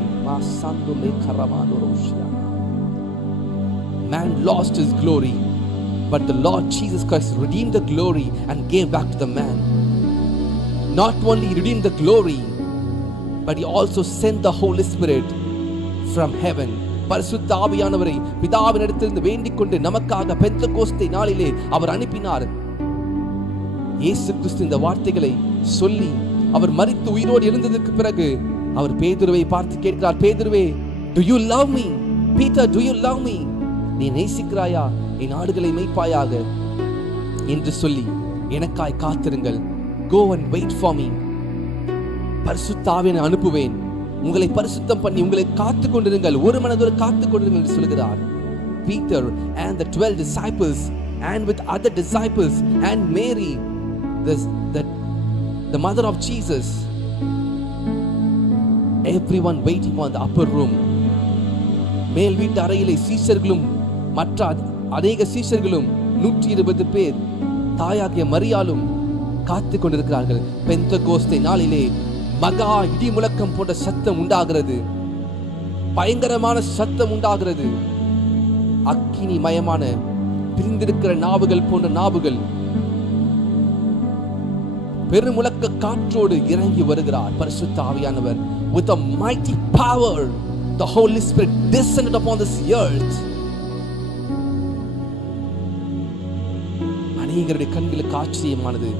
Man lost his glory, but the Lord Jesus Christ redeemed the glory and gave back to the man. Not only redeemed the glory, but he also sent the Holy Spirit from heaven. பரிசுத்த ஆவியானவரை பிதாவினிடத்திலிருந்து வேண்டிக் கொண்டு நமக்காக பெந்தெகோஸ்தே நாளிலே அவர் அனுப்பினார். இயேசு கிறிஸ்து இந்த வார்த்தைகளை சொல்லி அவர் மரித்து உயிரோடு எழுந்ததற்கு பிறகு அவர் பேதுருவை பார்த்து கேட்கிறார், பேதுருவே, do you love me? Peter, do you love me? நீ நேசிக்கிறாயா? என் ஆடுகளை மேய்ப்பாயாக என்று சொல்லி எனக்காய் காத்திருங்கள். Go and wait for me. பரிசுத்த ஆவியை அனுப்புவேன், உங்களை பரிசுத்தம் பண்ணி உங்களை காத்துக் கொண்டிருங்கள், ஒரு மனதோடு காத்துக் கொண்டிருங்கள் என்று சொல்கிறார். Peter and the 12 disciples and with other disciples and Mary, the mother of Jesus, everyone waiting on the upper room. மேல் வீட்டு அறையிலே சீஷர்களும் மற்ற அநேக சீஷர்களும் 120 பேர் தாயாகிய மரியாளும் காத்துக் கொண்டிருக்கிறார்கள். பெந்தெகோஸ்தே நாளிலே மகா இடி முழக்கம் போன்ற சத்தம் உண்டாகிறது, பயங்கரமான சத்தம் உண்டாகிறது. அக்கினி மயமான பிரிந்திருக்கிற நாவுகள் போன்ற நாவுகள் பெருமுழக்க காற்றோடு இறங்கி வருகிறார் பரிசுத்த ஆவியானவர். With a mighty power the Holy Spirit descended upon this earth. அநேகருடைய கண்களுக்கு ஆச்சரியமானது,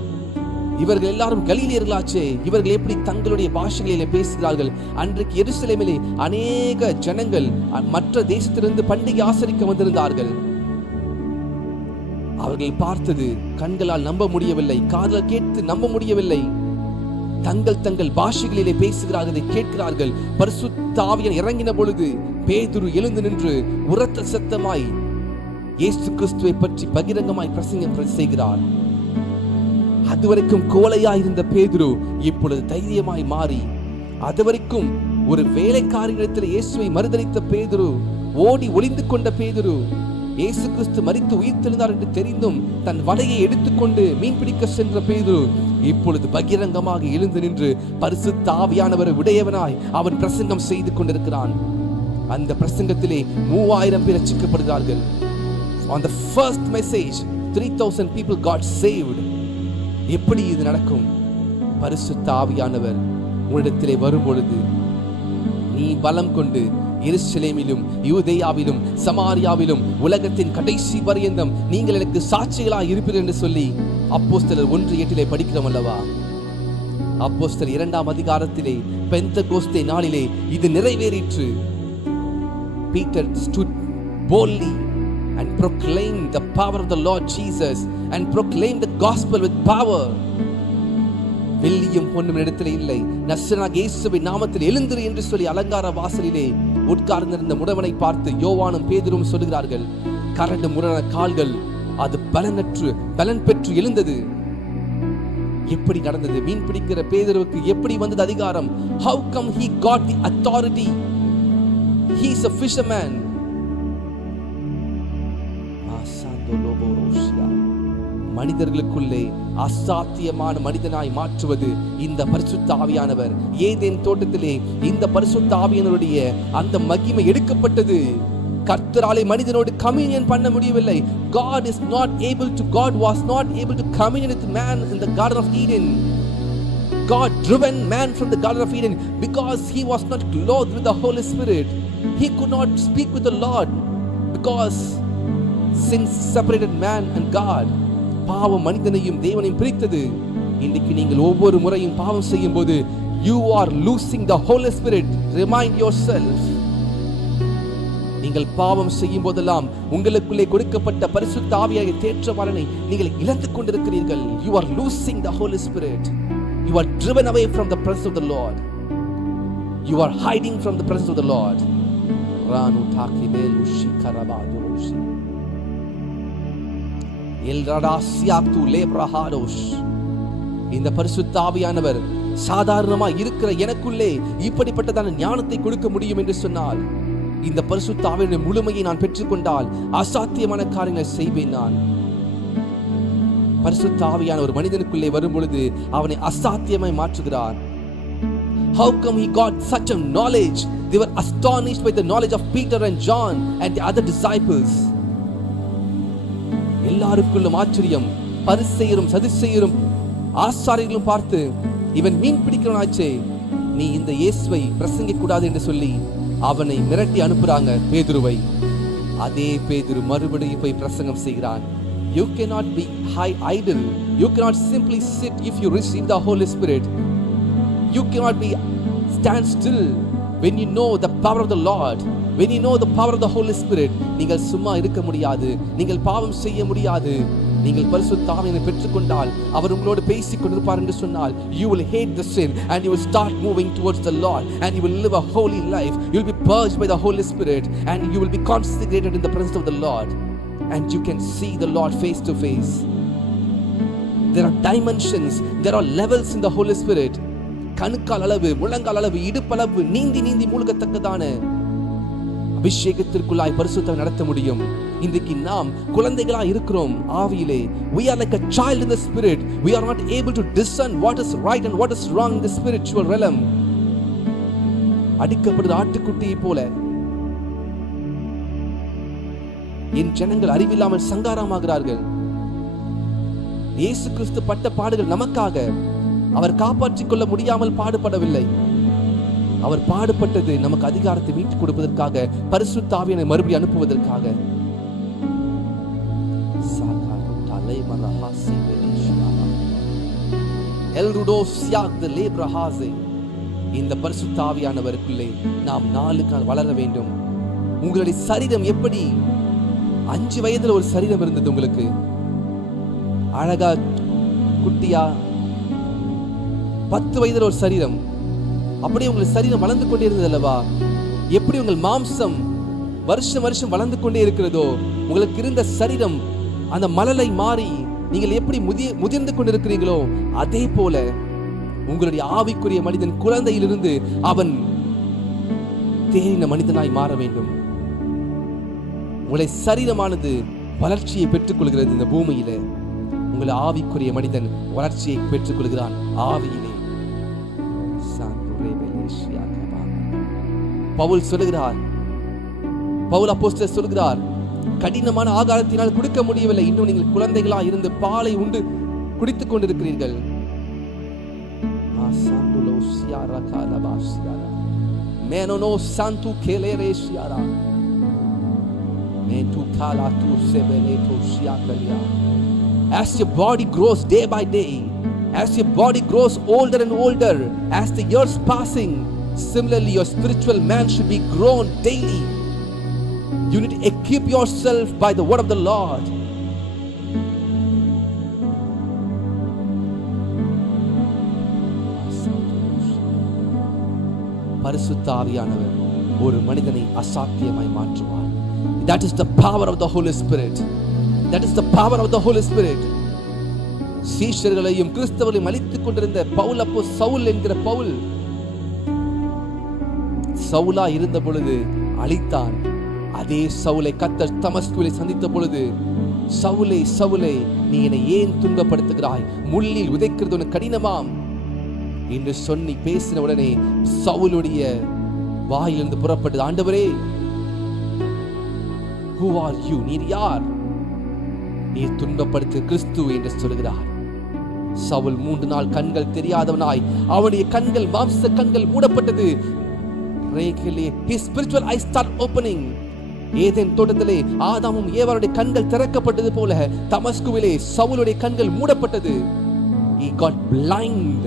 இவர்கள் எல்லாரும் கலிலேயர்களாச்சே, இவர்கள் எப்படி தங்களுடைய பாஷைகளிலே பேசுகிறார்கள்? அன்றைக்கு எருசலேமிலே அநேக ஜனங்கள் மற்ற தேசத்திலிருந்து பண்டிகை ஆசரிக்க வந்திருந்தார்கள். அவர்கள் பார்த்தது கண்களால் நம்ப முடியவில்லை, காதால் கேட்டு நம்ப முடியவில்லை. தங்கள் பாஷைகளிலே பேசுகிறார்கள், கேட்கிறார்கள். பரிசுத்த ஆவியானவர் இறங்கின பொழுது பேதுரு எழுந்து நின்று உரத்த சத்தமாய் இயேசு கிறிஸ்துவை பற்றி பகிரங்கமாய் பிரசங்கம் செய்கிறார். அதுவரைக்கும் கோலையாய் இருந்த பேதுரு இப்பொழுது தைரியமாய் மாறி, அதுவரைக்கும் ஒரு வேலைக்காரனிடத்தில் இயேசுவை மறுதலித்த பேதுரு, ஓடி ஒளிந்து கொண்ட பேதுரு, இயேசு கிறிஸ்து மரித்து உயிர்த்தெழுந்தார் என்று தெரிந்தும் தன் வலையை எடுத்துக்கொண்டு மீன் பிடிக்க சென்ற பேதுரு இப்பொழுது பகிரங்கமாக எழுந்து நின்று பரிசுத்த ஆவியானவரை உடையவனாய் அவன் பிரசங்கம் செய்து கொண்டிருக்கிறான். அந்த பிரசங்கத்திலே 3000 பேர் ரட்சிக்கப்படுகிறார்கள். On the first message 3000 people got saved. எப்படி இது நடக்கும்? பரிசுத்த ஆவியானவர் உன்னிடத்திலே வரும்பொழுது நீ பலம் கொண்டு எருசலேமிலும் யூதேயாவிலும் சமாரியாவிலும் உலகத்தின் கடைசி பரியந்தம் நீங்கள் எனக்கு சாட்சிகளாய் இருப்பீர்கள் என்று சொல்லி அப்போஸ்தலர் 1:8 படிக்கிறோம் அல்லவா? அப்போஸ்தலர் 2ஆம் அதிகாரத்திலே பெந்தெகோஸ்தே நாளிலே இது நிறைவேறிற்று. Peter stood boldly and proclaimed the power of the Lord Jesus and proclaimed the gospel with power. வெள்ளியும் பொன்னும் இடத்திலே இல்லை, நசரேயனாகிய இயேசுவின் நாமத்தில் எழுந்திரு என்று சொல்லி அலங்கார வாசலிலே உட்கார்ந்திருந்த முடவனை பார்த்து யோவானும் பேதுருவும் சொல்கிறார்கள், கரண்டு முரண கால்கள் அது பலன் பெற்று எழுந்தது. எப்படி நடந்தது? மீன் பிடிக்கிற பேதுருவுக்கு எப்படி வந்தது அதிகாரம்? How come he got the authority? He is a fisherman. மனிதர்களுக்குள்ளே அசாத்தியமான மனிதனாய் மாற்றுவது இந்த பரிசுத்த ஆவியானவர். ஏதேன் தோட்டத்திலே இந்த பரிசுத்த ஆவியானவருடைய அந்த மகிமை எடுக்கப்பட்டது. கர்த்தராலே மனிதனோடு கம்யூனியன் பண்ண முடியவில்லை. God was not able to commune with man in the Garden of Eden. God driven man from the Garden of Eden because he was not clothed with the Holy Spirit. He could not speak with the Lord because sin separated man and God. பாவம் மனிதனையும் தேவனையும் பிரித்தது. இன்னைக்கு நீங்கள் ஒவ்வொரு முறையும் பாவம் செய்யும் போது you are losing the Holy Spirit. Remind yourself. நீங்கள் பாவம் செய்யும் போதெல்லாம் உங்களுக்குள்ளே கொடுக்கப்பட்ட பரிசுத்த ஆவியாகிய தேற்றவாளனை நீங்கள் இழந்து கொண்டிருக்கிறீர்கள். You are losing the Holy Spirit. You are driven away from the presence of the Lord. You are hiding from the presence of the Lord. Ranu takibelu shikarabadoroshi. Elradasiatu lebrahadosh. இந்த பரிசுத்த ஆவியானவர் சாதாரணமாக இருக்கிற எனக்குள்ளே இப்படிப்பட்டதான ஞானத்தை கொடுக்க முடியும் என்று சொன்னால், இந்த பரிசுத்த ஆவியின் முழுமையை நான் பெற்றுக்கொண்டால் அசாத்தியமான காரியங்களை செய்வேன். நான் பரிசுத்த ஆவியான ஒரு மனிதனுக்குள்ளே வரும் பொழுது அவனை அசாத்தியமாய் மாற்றுகிறார். How come he got such a knowledge? They were astonished by the knowledge of Peter and John and the other disciples. எல்லாருக்குள்ளும் ஆச்சரியம். பரிசேயரும் சதுசேயரும் ஆசாரியர்களும் பார்த்து, இவன் மீன் பிடிக்கிறவனாச்சே, நீ இந்த இயேசுவை பிரசங்கிக்க கூடாது என்று சொல்லி அவனை மிரட்டி அனுப்புறாங்க பேதுருவை. அதே பேதுரு மறுபடியும் போய் பிரசங்கம் செய்கிறான். You cannot be idle. You cannot simply sit if you receive the Holy Spirit. You cannot be stand still when you know the power of the Lord. When you know the power of the Holy Spirit, நீங்கள் சும்மா இருக்க முடியாது, நீங்கள் பாவம் செய்ய முடியாது. நீங்கள் பரிசுத்த ஆவியை பெற்றுக்கொண்டால் அவர் உங்களோடு பேசிக் கொண்டிருப்பார் என்று சொன்னால், you will hate the sin and you will start moving towards the Lord and you will live a holy life. You will be purged by the Holy Spirit and you will be consecrated in the presence of the Lord and you can see the Lord face to face. There are dimensions, there are levels in the Holy Spirit. கணுக்கால் அளவு, முழங்கால் அளவு, இடுப்பளவு நீந்தி மூழ்கத்தக்கதான அபிஷேகத்திற்குள்ளாய் பரிசுத்தத்தை நடத்த முடியும். இன்றைக்கு நாம் குழந்தைகளா இருக்கிறோம் ஆவியிலே. We are like a child in the spirit. We are not able to discern what is right and what is wrong in the spiritual realm. அடிக்கப்படுகிற ஆட்டுக்குட்டியை போல என் ஜனங்கள் அறிவில்லாமல் சங்காரமாகிறார்கள். இயேசு கிறிஸ்து பட்ட பாடுகள் நமக்காக. அவர் காப்பாற்றிக் கொள்ள முடியாமல் பாடுபடவில்லை. அவர் பாடுபட்டது நமக்கு அதிகாரத்தை மீட்டுக் கொடுப்பதற்காக, பரிசுத்த ஆவியை மறுபடியும் அனுப்புவதற்காக. இந்த பரிசுத்த ஆவியானவருக்குள்ளே நாம் நாளுக்கு வளர வேண்டும். உங்களுடைய சரீரம் எப்படி 5 வயதுல ஒரு சரீரம் இருந்தது, உங்களுக்கு அழகா குட்டியா, 10 வயதுல ஒரு சரீரம், அப்படியே உங்கள் சரீரம் வளர்ந்து கொண்டே இருந்தது அல்லவா? எப்படி உங்கள் மாம்சம் வருஷம் வளர்ந்து கொண்டே இருக்கிறதோ, உங்களுக்கு இருந்த சரீரம் அந்த மலலை மாறி நீங்கள் எப்படி முதிர்ந்து கொண்டிருக்கிறீங்களோ, அதே போல உங்களுடைய ஆவிக்குரிய மனிதன் குழந்தையிலிருந்து அவன் தேறின மனிதனாய் மாற வேண்டும். உங்களுடைய சரீரமானது வளர்ச்சியை பெற்றுக் கொள்கிறது. இந்த பூமியில உங்களை ஆவிக்குரிய மனிதன் வளர்ச்சியை பெற்றுக் கொள்கிறான் ஆவியிலே. பவுல் சொல்லுகிறார், பவுல் அப்போஸ்தலர் சொல்லுகிறார், கடினமான ஆகாரத்தினால் கொடுக்க முடியவில்லை, இன்னும் நீங்கள் குழந்தைகளா இருந்து பாலை உண்டு குடித்துக் கொண்டிருக்கிறீர்கள். As your body grows day by day, As your body grows older and older, as the years passing, similarly your spiritual man should be grown daily. You need to equip yourself by the word of the Lord. பரிசுத்த ஆவியானவர் ஒரு மனிதனை அசாத்தியமாய் மாற்றுவார். That is the power of the Holy Spirit. That is the power of the Holy Spirit. சீஷர்களையும் கிறிஸ்தவர்களையும் அழித்துக் கொண்டிருந்த பவுல், அப்போ சவுல் என்கிற பவுல் சவுலா இருந்த பொழுது அழித்தான். அதே சவுலை கர்த்தர் தமஸ்குவிலே சந்தித்த பொழுது, சவுலே சவுலே, நீ என்னை ஏன் துன்பப்படுத்துகிறாய்? முள்ளில் உதைக்கிறது உனக்கு கடினமாம் என்று சொல்லி பேசின உடனே சவுலுடைய வாயிலிருந்து புறப்பட்டது, ஆண்டவரே, who are you? நீர் யார்? நீர் துன்பப்படுத்த கிறிஸ்து என்று சொல்கிறார். சவுல் 3 நாள் கண்கள் தெரியாதவனாய், அவனுடைய கண்கள், மாம்ச கண்கள் மூடப்பட்டது. His spiritual eyes start opening. Eden தோட்டத்திலே ஆதாமும் ஏவாளுடைய கண்கள் திறக்கப்பட்டது போல தமஸ்குவிலே சவுலுடைய கண்கள் மூடப்பட்டது. He got blind.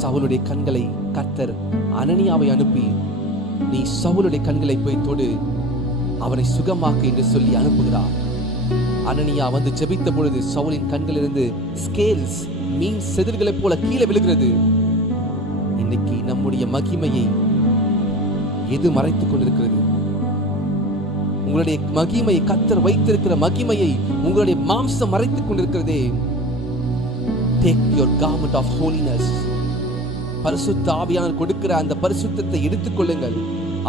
சவுலுடைய கண்களை கர்த்தர் அனனியாவை அனுப்பி, நீ சவுலுடைய கண்களை போய் தொடு, அவனை சுகமாக்கு என்று சொல்லி அனுப்புகிறார். அனனியா வந்து ஜெபித்த பொழுது சவுலின் கண்களிலிருந்து ஸ்கேல்ஸ், மீன் செதில்களைப் போல கீழே விழுகிறது. இன்னைக்கு நம்முடைய மகிமையை எது மறைத்துக் கொண்டிருக்கிறது? உங்களுடைய மகிமை, கர்த்தர் வைத்திருக்கிற மகிமையை உங்களுடைய மாம்சம் மறைத்துக் கொண்டிருக்கிறதே. Take your garment of holiness. பரிசுத்த ஆவியானவர் கொடுக்கிற அந்த பரிசுத்தத்தை எடுத்துக்கொள்ளுங்கள்.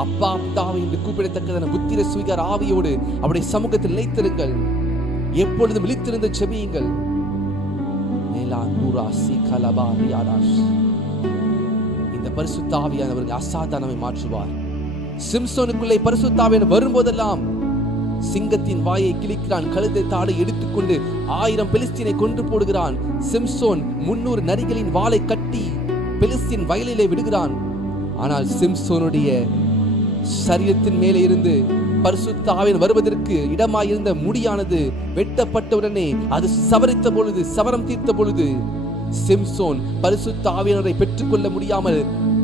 அப்பா பிதாவே என்று கூப்பிடத்தக்கதான புத்திர சுவிகார ஆவியோடு அவருடைய சமூகத்தில் நிலைத்திருங்கள். எப்பொழுதும் விழித்திருந்து ஜெபியுங்கள். இந்த பரிசுத்த ஆவியானவர் அசாதாரணமாய் மாற்றுவார். சிம்சோனுக்குள்ளே பரிசுத்த ஆவியானவர் வரும்போதெல்லாம் சிங்கத்தின் வாயை கிழிக்கிறான், கழுதை தாடை எடுத்துக்கொண்டு 1000 பெலிஸ்தீனை கொன்று போடுகிறான். சிம்சோன் 300 நரிகளின் வாளை கட்டி பெலிஸ்தீன் வயலிலே விடுகிறான். ஆனால் சிம்சோனுடைய சரீரத்தின் மேலே இருந்து பரிசுத்த ஆவியானவர் வருவதற்கு இடமாயிருந்த முடியானது வெட்டப்பட்டவுடனே அது சவரித்த பொழுது, சவரம் தீர்த்த பொழுது சிம்சோன் பரிசுத்த ஆவியானவரை பெற்றுக்கொள்ள முடியாமல்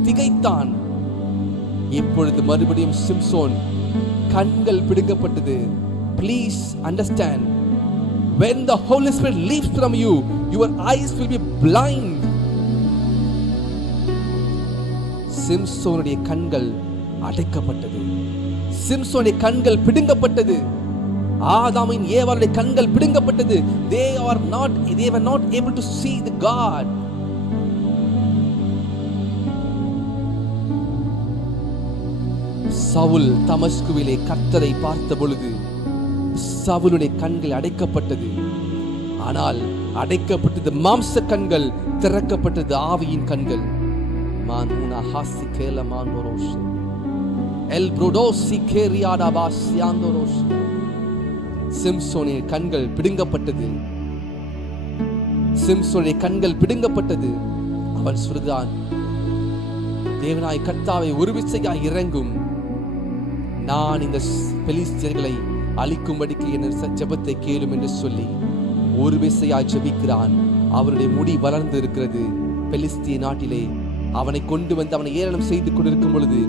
திகைத்தான். இப்பொழுது மறுபடியும் சிம்சோன் கண்கள் பிடுங்கப்பட்டது. Please understand, when the Holy Spirit leaves from you, your eyes will be blind. சிம்சோனுடைய கண்கள் அடைக்கப்பட்டது. சிம்சோனுடைய கண்கள் பிடுங்கப்பட்டது. ஆதாமின் ஏவாளுடைய கண்கள் பிடுங்கப்பட்டது. they were not able to see the God. Saul தமஸ்குவிலே கர்த்தரை பார்த்த பொழுது சவுலுடைய கண்கள் அடைக்கப்பட்டது. ஆனால் அடைக்கப்பட்டது மாம்ச கண்கள், திறக்கப்பட்டது ஆவியின் கண்கள். மானுனா ஹாசி கேல மானோரோஷ் எல் புரோடோசி கேரியாடா பாசியாந்தோரோஷ். சிம்சோனிய கண்கள் பிடுங்கப்பட்டது. சிம்சோனிய கண்கள் பிடுங்கப்பட்டது. அவன் சொல்கிறான், தேவனாய் கர்த்தாவே ஒரு விசையாய் இறங்கும், நான் இந்த பெலிஸ்தியர்களை அழிக்கும்படிக்கு என் ஜெபத்தை கேளும் என்று சொல்லி ஒரு விசையாய் ஜெபிக்கிறான். அவருடைய முடி வளர்ந்து இருக்கிறது. பெலிஸ்திய நாட்டிலே அவனை கொண்டு வந்து அவனை ஏளனம் செய்து கொண்டிருக்கும் பொழுது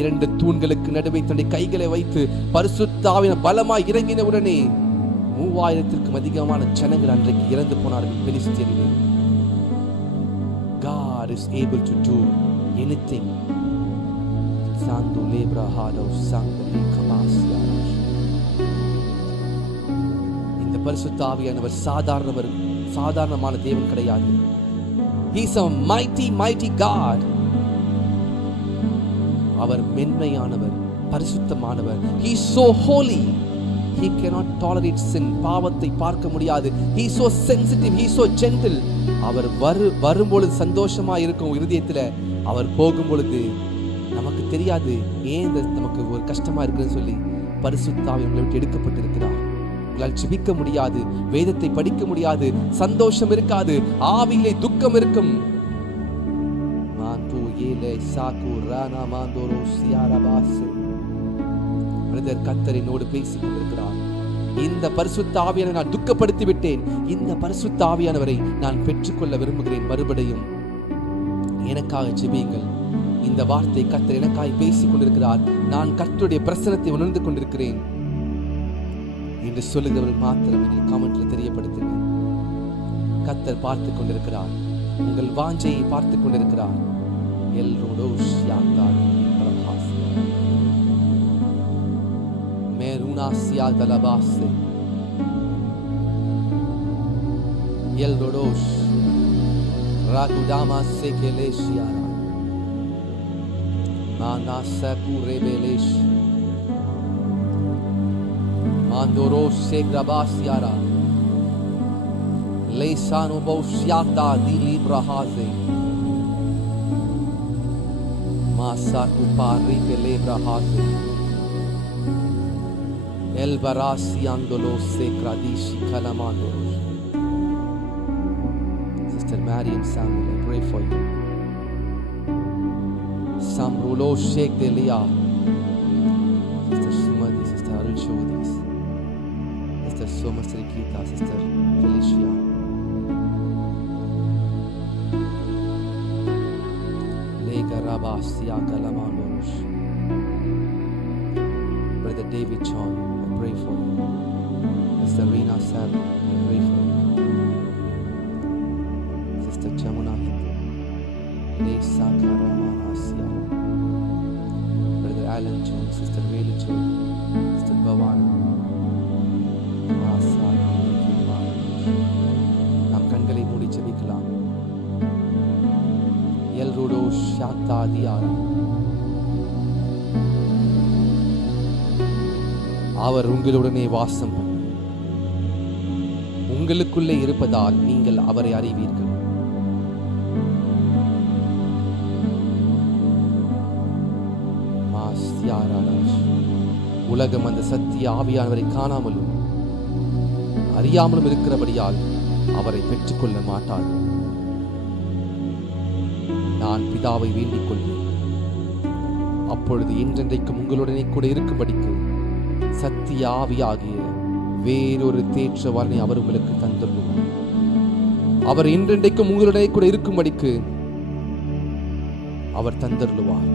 2 தூண்களுக்கு நடுவே தன்னுடைய கைகளை வைத்து பரிசுத்த ஆவியானவர் பலமாய் இறங்கின உடனே 3000க்கும் அதிகமான ஜனங்கள் அன்றைக்கு இறந்து போனார்கள் பெலிஸ்தியரிலே. God is able to do anything. Sandu lebra hado sangli kamasia. இந்த பரிசுத்த ஆவியானவர் சாதாரணமான தேவன் கிடையாது. He is a mighty God. Our மென்மையானவர், பரிசுத்தமானவர். He is so holy. He cannot tolerate sin. பாவத்தை பார்க்க முடியாது. He is so sensitive. He is so gentle. அவர் வரும்பொழுது சந்தோஷமா இருக்கும் இருதயத்துல. அவர் போகும் பொழுது நமக்கு தெரியாது ஏன் நமக்கு ஒரு கஷ்டமா இருக்குன்னு சொல்லி பரிசுத்த ஆவி உங்களை விட்டு எடுக்கப்பட்டிருக்கிறார். உங்களால் ஜெபிக்க முடியாது, வேதத்தை படிக்க முடியாது, சந்தோஷம் இருக்காது, ஆவியிலே துக்கம் இருக்கும். கர்த்தர் என்னோடு பேசிக் கொண்டிருக்கிறார். இந்த பரிசுத்த ஆவியானவரை நான் துக்கப்படுத்தி விட்டேன், இந்த பரிசுத்த ஆவியானவரை நான் பெற்றுக்கொள்ள விரும்புகிறேன். மறுபடியும் எனக்காக ஜெபியுங்கள். இந்த வார்த்தை கர்த்தர் எனக்காய் பேசிக் கொண்டிருக்கிறார். நான் கர்த்தருடைய பிரசன்னத்தை உணர்ந்து கொண்டிருக்கிறேன் என்று சொல்லுகிறவர்கள் மாத்திரம் நீங்கள் காமெண்ட்ல தெரியப்படுத்துங்க. கர்த்தர் பார்த்து கொண்டிருக்கிறார், உங்கள் வாஞ்சையை பார்த்து கொண்டிருக்கிறார். எல் ரோடோஷ் யாத்தாரி பிரபாஸ் மேருனாசியா தலபாசே எல் ரோடோஷ் ராகுடாமா செகலேஷியாரா manasa kurebelesh mandorosh segrabasiara leisano boshiata di librahaze masa kupari ke librahaze el barasi andolo segradishi kalamandorosh. Sister Mary and Samuel, I pray for you. Samrulo Sheikh Delia, Sister Sumati, Sister Arul Shodis, Sister Somasri Kita, Sister Felicia, Lega Rabasia Kalamandorosh, Brother David John, I pray for you. Sister Rina Sabu, I pray for you. Sister Chamuna Hindu, Lesa Karamanasia, Brother Alan Jones, Sister Veli Jones, Sister Bhavani, நாம் கண்களை மூடி ஜெபிக்கலாம். L ரோடோ ஷாத்தா தியாரா, அவர் உங்களுடனே வாசம் பண்ண உங்களுக்குள்ளே இருப்பதால் நீங்கள் அவரை அறிவீர்கள். உலகம் அந்த சத்திய ஆவியானவரை காணாமலும் அறியாமலும் இருக்கிறபடியால் அவரை பெற்றுக்கொள்ள மாட்டாது. நான் பிதாவை வேண்டிக் கொள்வேன், அப்பொழுது என்றென்றைக்கும் உங்களுடனே கூட இருக்கும்படிக்கு சத்திய ஆவியாகிய வேறொரு தேற்றவாளனை அவர் உங்களுக்கு தந்துள்ளார். அவர் என்றென்றைக்கும் உங்களுடனே கூட இருக்கும்படிக்கு அவர் தந்தருளுவார்.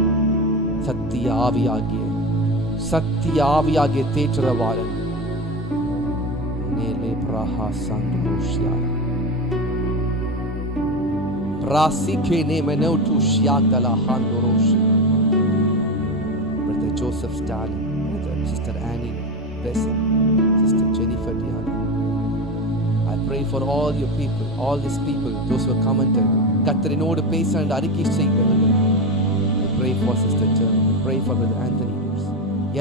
சத்திய ஆவியாகிய தேற்றவாளன் நேலே பிரஹா சந்தோஷியாரா ராசிகே நேமனோட்டு ஷியாகலா ஹாந்தோரோஷ். Brother Joseph Stalin, Sister Annie Besson, Sister Jennifer Diana, I pray for all your people, all these people, those who have commented. கர்த்தரினோடு பேச and அறிக்கை செய்கிறவர்கள். I pray for Sister Jeremy, I pray for Brother Anthony,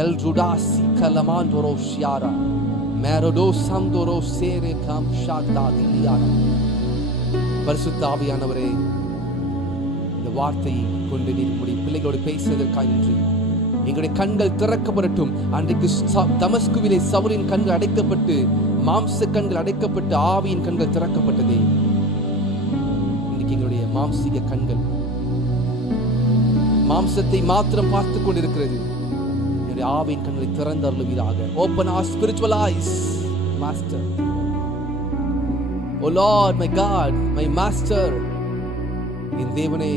El Judasi Kalamandoro Shiara Merodo Samdoro Sere Kam Shakta Diliana. பரிசுத்த ஆவியானவரே, இந்த வார்த்தையை கொண்டு நம்முடைய பிள்ளைகளோடு பேசுவதற்காக நன்றி. எங்களுடைய கண்கள் திறக்கப்படட்டும். அன்றைக்கு தமஸ்குவிலே சவுலின் கண்கள் அடைக்கப்பட்டு, மாம்ச கண்கள் அடைக்கப்பட்டு, ஆவியின் கண்கள் திறக்கப்பட்டதே. இன்றைக்கு எங்களுடைய மாம்சீக கண்கள் மாம்சத்தை மாத்திரம் பார்த்து கொண்டிருக்கிறது. ஆவியின் கண்களை திறந்தருளுவீராக. Open our spiritual eyes, Master. Oh Lord, my God, my Master. என் தேவனே,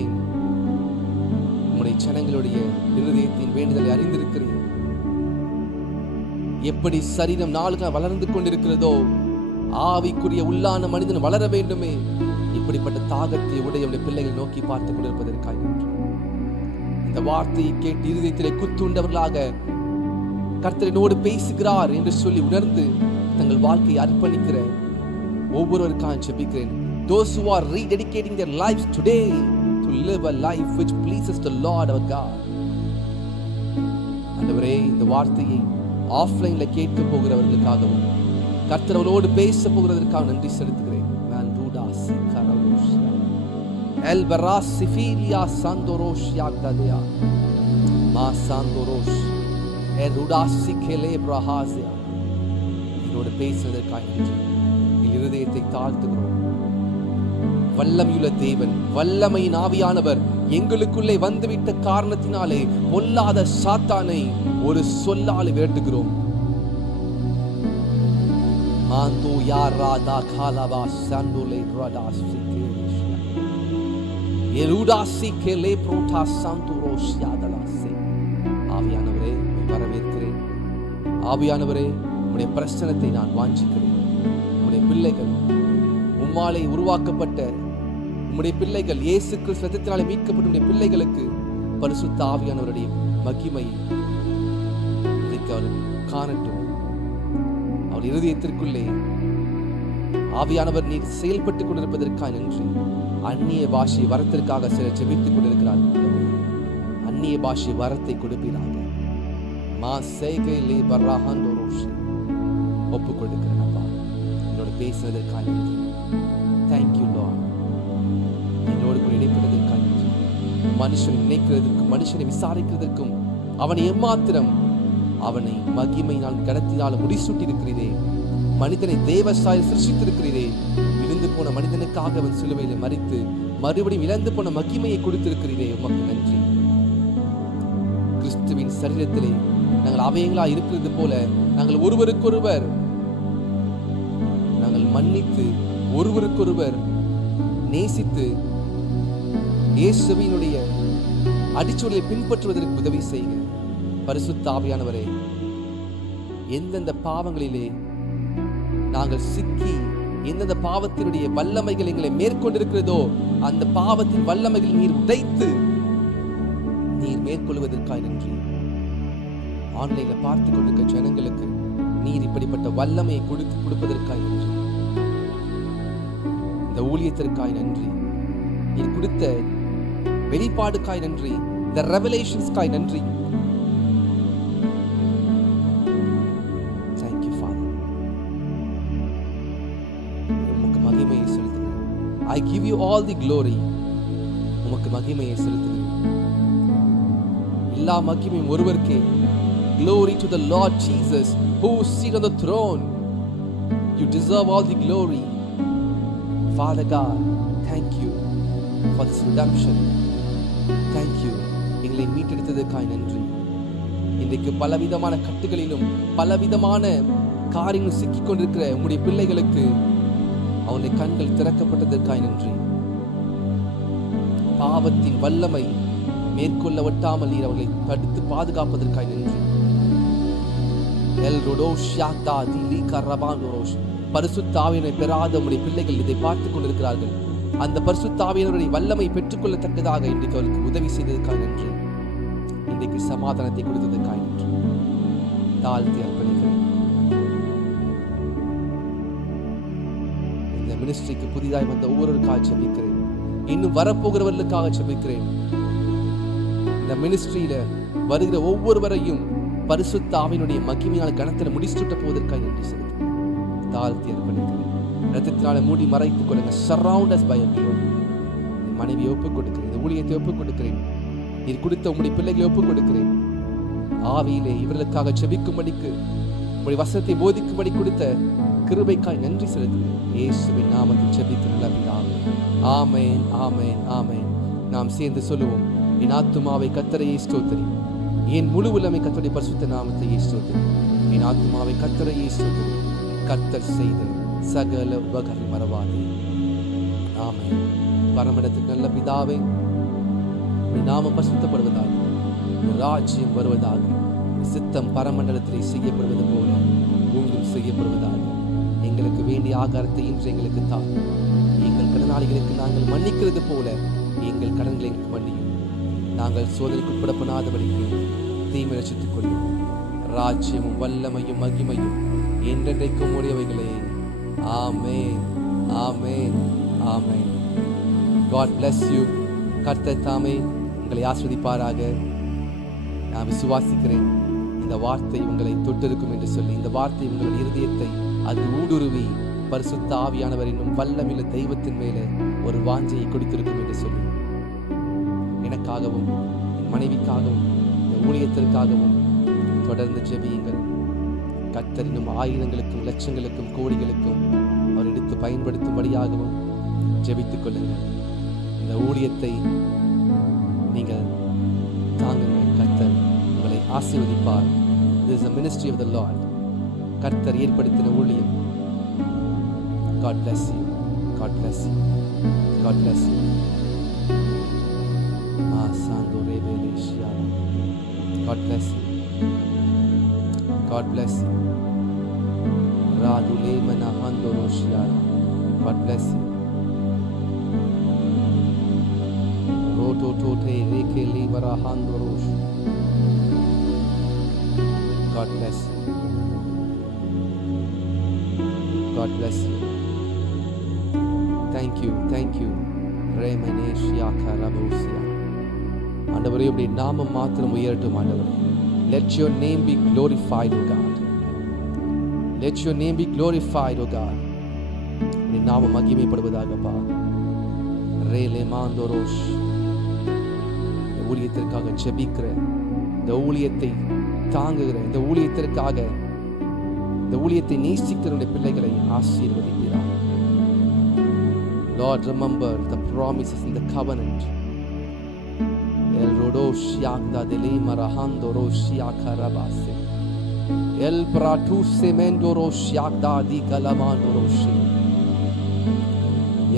உம்முடைய ஜனங்களுடைய இருதயத்தின் வேண்டுதலை அறிந்திருக்கிறேன். எப்படி சரீரம் நாளுக்கு வளர்ந்து கொண்டிருக்கிறதோ, ஆவிக்குரிய உள்ளான மனிதன் வளர வேண்டுமே. இப்படிப்பட்ட தாகத்தை உடைய பிள்ளைகள் நோக்கி பார்த்துக் கொண்டிருப்பதற்காக இந்த வார்த்தையை கேட்டு இருதயத்திலே குத்துண்டவர்களாக கர்த்தரினோடு பேசுகிறார் என்று சொல்லி உணர்ந்து தங்கள் வாழ்க்கையை அர்ப்பணிக்கிற ஒவ்வொருவருக்காக ஜெபிக்கிறேன். Those who are rededicating their lives today to live a life which pleases the Lord our God. ஆண்டவரே, இந்த வார்த்தையை ஆஃப்லைன்ல கேட்க போகிறவர்களுக்காகவும் கர்த்தரோடு பேச போகிறதற்காக நன்றி செலுத்துகிறேன். El barasifilia sandorosh yagdalea ma sandorosh erudasi kelebrahazia. என்னோடு பேசுவதற்காக நன்றி. இருதயத்தை தாழ்த்துகிறோம். வல்லமையுள்ள தேவன், வல்லமையின் ஆவியானவர் எங்களுக்குள்ளே வந்துவிட்ட காரணத்தினாலே பொல்லாத சாத்தானை ஒரு சொல்லால் விரட்டுகிறோம். Mando ya rada kalaba sandole rada sike. Yeluda sike le prota santuro siadalase. ஆவியானவரே வரவேற்கிறேன். ஆவியானவரே உம்முடைய பிரசன்னத்தை நான் வாஞ்சிக்கிறேன். உம்முடைய பிள்ளைகள் உம்மாலே உருவாக்கப்பட்ட உம்முடைய பிள்ளைகள் இயேசு கிறிஸ்து இரத்தத்தினாலே மீட்கப்பட்ட உம்முடைய பிள்ளைகளுக்கு பரிசுத்த ஆவியானவருடைய மகிமை அவர்கள் காணட்டும். அவள் இருதயத்திற்குள்ளே ஆவியானவர் நீர் செயல்பட்டுக் கொண்டிருப்பதற்காக நன்றி. அந்நிய பாஷை வரத்திற்காக சிலர் ஜெபித்துக் கொண்டிருக்கிறார்கள். அந்நிய பாஷை வரத்தை கொடுப்பீராக. ஒப்புக் கொடுக்கிறேன் அப்பா, என்னோட பேசுவதற்காக நன்றி. Thank you Lord. என்னோடு கூட இணைப்பதற்காக நன்றி. மனுஷனை நினைக்கிறதற்கும் மனுஷனை விசாரிக்கிறதற்கும் அவனை எம்மாத்திரம் அவனை மகிமையினால் கடத்தினால் முடிசூட்டி இருக்கிறீரே. மனிதனை தேவசாயில் சிருஷ்டித்திருக்கிறீரே. விழுந்து போன மனிதனுக்காக அவன் சிலுவையில் மரித்து மறுபடியும் இழந்து போன மகிமையை கொடுத்திருக்கிறீரே. உமக்கு நன்றி. கிறிஸ்துவின் சரீரத்திலே நாங்கள் அவயங்களா இருக்கிறது போல நாங்கள் ஒருவருக்கொருவர் நாங்கள் மன்னித்து ஒருவருக்கொருவர் நேசித்து இயேசுவினுடைய அடிச்சுவடலை பின்பற்றுவதற்கு உதவி செய்யுங்க. பரிசுத்த ஆவியானவரே, எந்தெந்த பாவங்களிலே நாங்கள் சிக்கி எந்தெந்த பாவத்தினுடைய வல்லமைகள் எங்களை மேற்கொண்டிருக்கிறதோ அந்த பாவத்தின் வல்லமைகள் நீர் உடைத்து நீர் மேற்கொள்வதற்காக நன்றி. ஆன்லைன்ல பார்த்து கொண்டிருக்க ஜனங்களுக்கு நீர் இப்படிப்பட்ட வல்லமையை கொடுப்பதற்காக நன்றி. இந்த ஊழியத்திற்காக நன்றி. நீர் கொடுத்த வெளிப்பாடுக்காய் நன்றி. இந்த ரெவலேஷன்ஸ்காய் நன்றி. Thank you father. உமக்கு மகிமையை செலுத்துகிறேன். I give you all the glory. உமக்கு மகிமையை செலுத்துகிறேன். எல்லா மகிமையும் ஒருவருக்கே. Glory to the Lord Jesus who sits on the throne. You deserve all the glory. Father God, thank you for this redemption. Thank you. எங்களை மீட்டெடுத்ததற்காக நன்றி. இன்றைக்கு பலவிதமான கட்டுகளிலும் பலவிதமான காரியங்கள் சிக்கிக் கொண்டிருக்கிற உம்முடைய பிள்ளைகளுக்கு அவனுடைய கண்கள் திறக்கப்பட்டதற்காக நன்றி. பாவத்தின் வல்லமை மேற்கொள்ள விட்டாமல் நீர் அவர்களை தடுத்து பாதுகாப்பதற்காக நன்றி. பரிசுத்த ஆவியினை பெறாத உம்முடைய பிள்ளைகள் இதை பார்த்துக் கொண்டிருக்கிறார்கள். அந்த பரிசுத்த ஆவியினுடைய வல்லமை பெற்றுக்கொள்ளத்தக்கதாக இன்றைக்கு அவருக்கு உதவி செய்ததற்காக நன்றி. இன்றைக்கு சமாதானத்தை கொடுத்ததற்காக நன்றி. தாழ்த்தி அர்ப்பணிக்கிறேன். இந்த மினிஸ்ட்ரிக்கு புதிதாய் வந்த ஒவ்வொருவருக்காக ஜெபிக்கிறேன். இன்னும் வரப்போகிறவர்களுக்காக ஜெபிக்கிறேன். இந்த மினிஸ்ட்ரியில வருகிற ஒவ்வொருவரையும் பரிசுத்த ஆவியினுடைய மகிமையான கணத்தில் முடிசூட்ட போவதற்காக நன்றி செலுத்துகிறேன். தாழ்த்தி அர்ப்பணிக்கிறேன். ரத்தத்தினால மூடி மறைத்துக் கொள்ளுங்க. Surround us by your glory. என் மனைவியை ஒப்புக் கொடுக்கிறேன். இந்த ஊழியத்தை ஒப்புக் கொடுக்கிறேன். நீர் கொடுத்த உம்முடைய பிள்ளைகளை ஒப்புக் கொடுக்கிறேன். ஆவியிலே இவர்களுக்காக ஜெபிக்கும்படிக்கு உம்முடைய வசனத்தை போதிக்கும்படி கொடுத்த கிருபைக்காய் நன்றி செலுத்துகிறேன். இயேசுவின் நாமத்தில் ஜெபிக்கிறேன் பிதாவே. ஆமென், ஆமென், ஆமென். நாம் சேர்ந்து சொல்லுவோம். என் ஆத்துமாவை கர்த்தரையே ஸ்தோத்திரி. என் முழு உள்ளமை கர்த்தருடைய பரிசுத்த நாமத்தை ஸ்தோத்திரி. என் ஆத்துமாவை கர்த்தரையே ஸ்தோத்திரி. கர்த்தர் செய்த சகல உபகாரங்களை மறவாதே. ஆமென். பரமண்டலத்துக்கு நல்ல பிதாவே, உம்முடைய நாமம் பரிசுத்தப்படுவதாக, உம்முடைய ராஜ்யம் வருவதாக, சித்தம் பரமண்டலத்திலே செய்யப்படுவது போல பூமியிலும் செய்யப்படுவதாக. எங்களுக்கு வேண்டிய ஆகாரத்தை இன்று எங்களுக்கு தா. எங்கள் கடனாளிகளுக்கு நாங்கள் மன்னிக்கிறது போல எங்கள் கடன்களை எங்களுக்கு மன்னியும். நாங்கள் சோதனைக்கு உட்படப்படாதபடிக்கு தீமை ரட்சித்துக் கொள்ளும். ராஜ்யமும் வல்லமையும் மகிமையும் என்றென்றைக்கும் உடையவைகளே. ஆமென், ஆமென், ஆமென். God bless you. கர்த்தர் தாமே உங்களை ஆசீர்வதிப்பாராக. நான் விசுவாசிக்கிறேன் இந்த வார்த்தை உங்களை தொட்டிருக்கும் என்று சொல்லி, இந்த வார்த்தை உங்கள் இருதயத்தை அது ஊடுருவி பரிசுத்த ஆவியானவர் என்னும் வல்லமில்ல தெய்வத்தின் மேலே ஒரு வாஞ்சையை கொடுத்திருக்கும் என்று சொல்லி, எனக்காகவும் என் மனைவிக்காகவும் இந்த ஊழியத்திற்காகவும் தொடர்ந்து ஜெபியுங்கள். கர்த்தர் இன்னும் ஆயிரங்களுக்கும் லட்சங்களுக்கும் கோடிகளுக்கும் அவர் எடுத்து பயன்படுத்தும்படியாகவும் ஜெபித்துக் கொள்ளுங்கள். இந்த ஊழியத்தை நீங்கள் தாங்குங்கள். கர்த்தர் உங்களை ஆசீர்வதிப்பார். This is a ministry of the Lord. கர்த்தர் ஏற்படுத்தின ஊழியம். God bless you. God bless you. God bless you. God bless you. God bless you. God bless you. God bless you. God bless you. Thank you. Thank you. ஆண்டவரே, உம்முடைய நாமம் மாத்திரம் உயரட்டும் ஆண்டவரே. Let your name be glorified, O God. Let your name be glorified, O God. உம்முடைய நாமம் மகிமைப்படுவதாகப்பா. Rayleigh மாந்தோரோஷ். இந்த ஊழியத்திற்காக ஜெபிக்கிற, இந்த ஊழியத்தை தாங்குகிற, இந்த ஊழியத்திற்காக, இந்த ஊழியத்தை நேசிக்கிற பிள்ளைகளை ஆசீர்வதிக்கிறார். Lord, remember the promises in the covenant. El rodosh yakda delima rahando rosh yakarabase. El pratu semendo rosh yakda di kalamando rosh.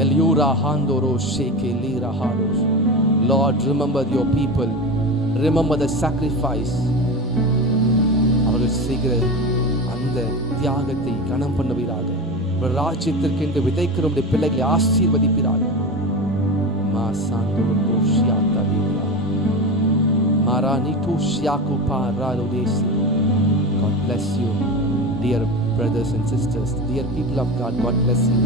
El yura hando rosh ke lira hados. Lord, remember your people. Remember the sacrifice. அவர்கள் செய்கிற அந்த தியாகத்தை கனம் பண்ணுவீராக. ராஜ்யத்திற்கு என்று விதைக்கிற உம்முடைய பிள்ளைகளை ஆசீர்வதிப்பீராக. God bless you, dear brothers and sisters, dear people of God. God bless you.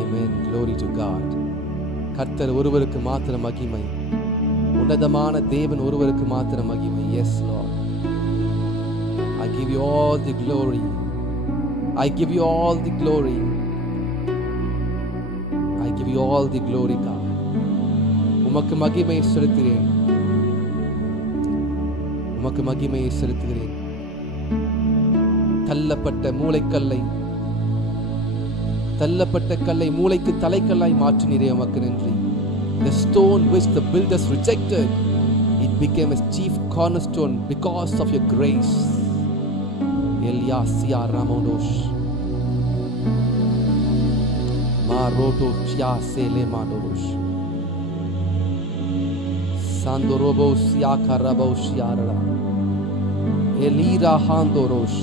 Amen. Glory to God. கர்த்தர் ஒருவருக்கு மாத்திர மகிமை. உன்னதமான தேவன் ஒருவருக்கு மாத்திர மகிமை. Yes, Lord. I give you all the glory. I give you all the glory. I give you all the glory, God. உமக்கு மகிமை செலுத்துகிறேன். உமக்கு மகிமையை செலுத்துகிறேன். தள்ளப்பட்ட கல்லை மூளைக்கு தலைக்கல்லாய் மாற்றினீரே, உமக்கு நன்றி. The stone which the builders rejected, it became a chief cornerstone because of your grace. Eliasia Ramonosh Maroto Chiasele Madosh Sandorobo Siakarabo Shiara Elira Handorosh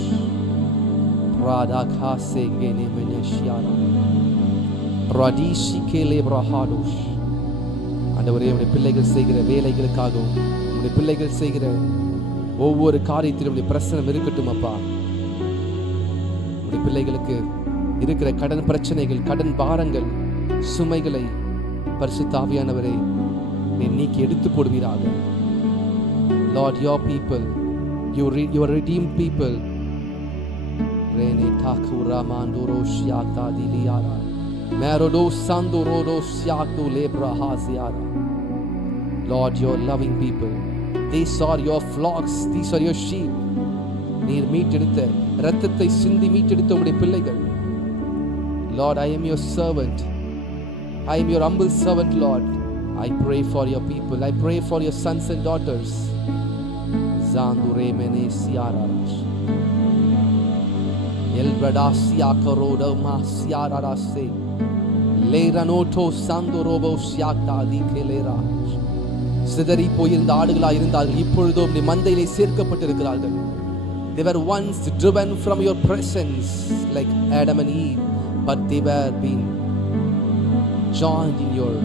Radaka Segene Meneshiara Radishi Kele Brahadosh. ஆண்டவரே, உம்முடைய பிள்ளைகள் செய்கிற வேலைகளுக்காகவும் உம்முடைய பிள்ளைகள் செய்கிற ஒவ்வொரு காரியத்திலும் உம்முடைய பிரசன்னம் இருக்கட்டும் அப்பா. உம்முடைய பிள்ளைகளுக்கு இருக்கிற கடன் பிரச்சனைகள், கடன் பாரங்கள், சுமைகளை பரிசுத்த ஆவியானவரே நீர் நீக்கி எடுத்து போடுவீராக. Lord, your people, your redeemed people, Rene Takura Mandoro Shiata Diliara Merodo Sandorodo Siato Lebra Haziara. Lord, your loving people, these are your flocks, these are your sheep. நீர் மீட்டெடுத்த இரத்தத்தை சிந்தி மீட்டெடுத்த உம்முடைய பிள்ளைகள். Lord, I am your servant. I am your humble servant, Lord. I pray for your people. I pray for your sons and daughters. Zandure mene siarash. El bradasia karoda ma siararase. Leiranoto sandorobo siakta dikelera. சிதறி போயிருந்த ஆடுகளாய் இருந்தார்கள், இப்பொழுதோ உம்முடைய மந்தையிலே சேர்க்கப்பட்டிருக்கிறார்கள். They were once driven from your presence like Adam and Eve, but they were being joined in your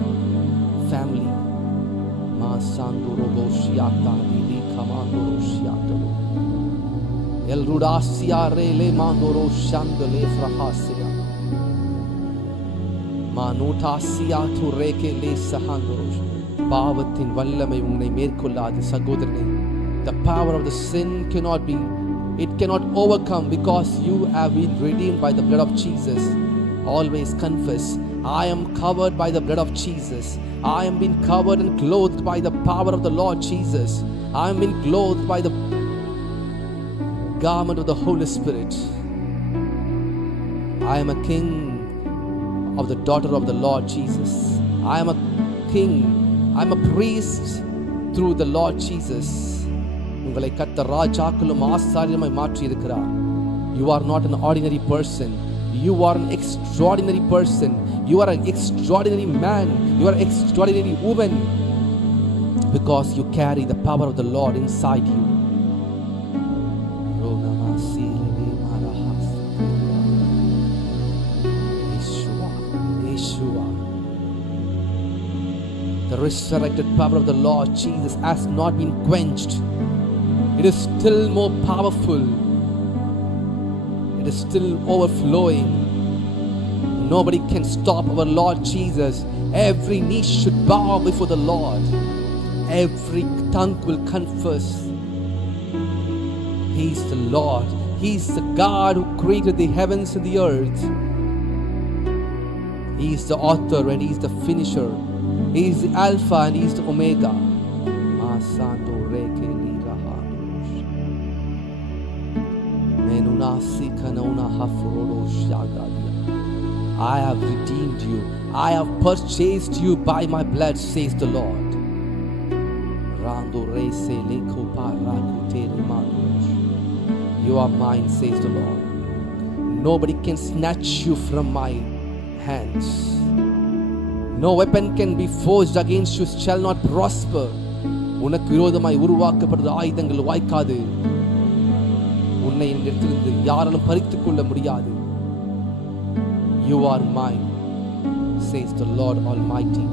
family. Ma sandorobo siakta di kamandoro siakta. El rudasia rele mandoro shandele frahasia. Ma notasia tu reke le sahandoro. பாவத்தின் வல்லமை உன்னை மேற்கொள்ளாது சகோதரனே. The power of the sin it cannot overcome, because you have been redeemed by the blood of Jesus. Always confess, I am covered by the blood of Jesus. I am been covered and clothed by the power of the Lord Jesus. I am been clothed by the garment of the Holy Spirit. I am a king of the daughter of the Lord Jesus. I am a king. I am a priest through the Lord Jesus. உங்களை கர்த்தர் ராஜாக்களும் ஆசாரியமாய் மாற்றி இருக்கிறார். You are not an ordinary person. You are an extraordinary person. You are an extraordinary man. You are an extraordinary woman because you carry the power of the Lord inside you. The resurrected power of the Lord Jesus has not been quenched. It is still more powerful. It is still overflowing. Nobody can stop our Lord Jesus. Every knee should bow before the Lord. Every tongue will confess He is the Lord. He is the God who created the heavens and the earth. He is the author and He is the finisher. He is the Alpha and He is the Omega. I have redeemed you. I have purchased you by my blood, says the Lord. You are mine, says the Lord. Nobody can snatch you from my hands. No weapon can be forged against you, shall not prosper. உனக்கு விரோதமாய் உருவாக்கப்படுற ஆயுதங்கள் வாய்க்காது. உன்னை என்னிடத்திலிருந்து யாராலும் பறித்துக் கொள்ள முடியாது. You are mine, says the Lord Almighty.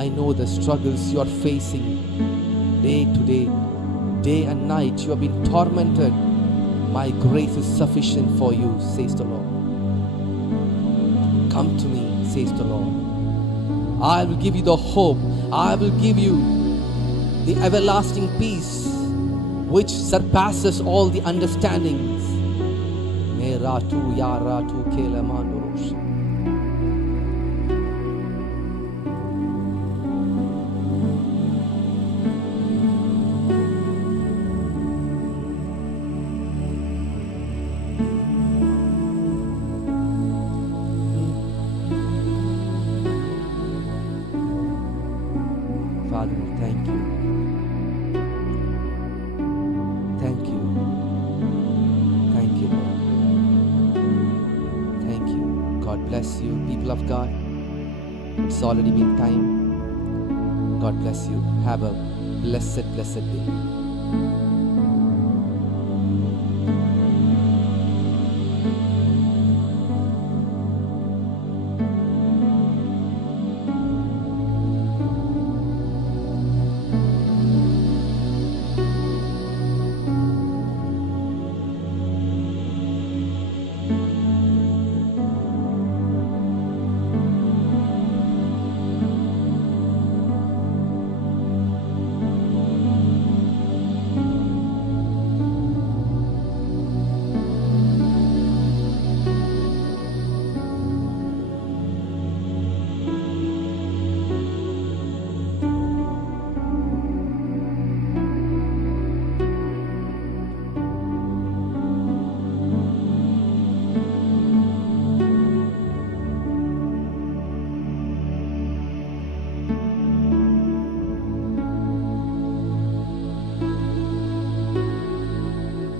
I know the struggles you are facing day to day, day and night. You have been tormented. My grace is sufficient for you, says the Lord. Come to me, says the Lord. I will give you the hope. I will give you the everlasting peace which surpasses all the understandings. Meratu yaratu kelamandorosh. Father, thank you. Thank you. Thank you, Lord. Thank you. God bless you, people of God. It's already been time. God bless you. Have a blessed day.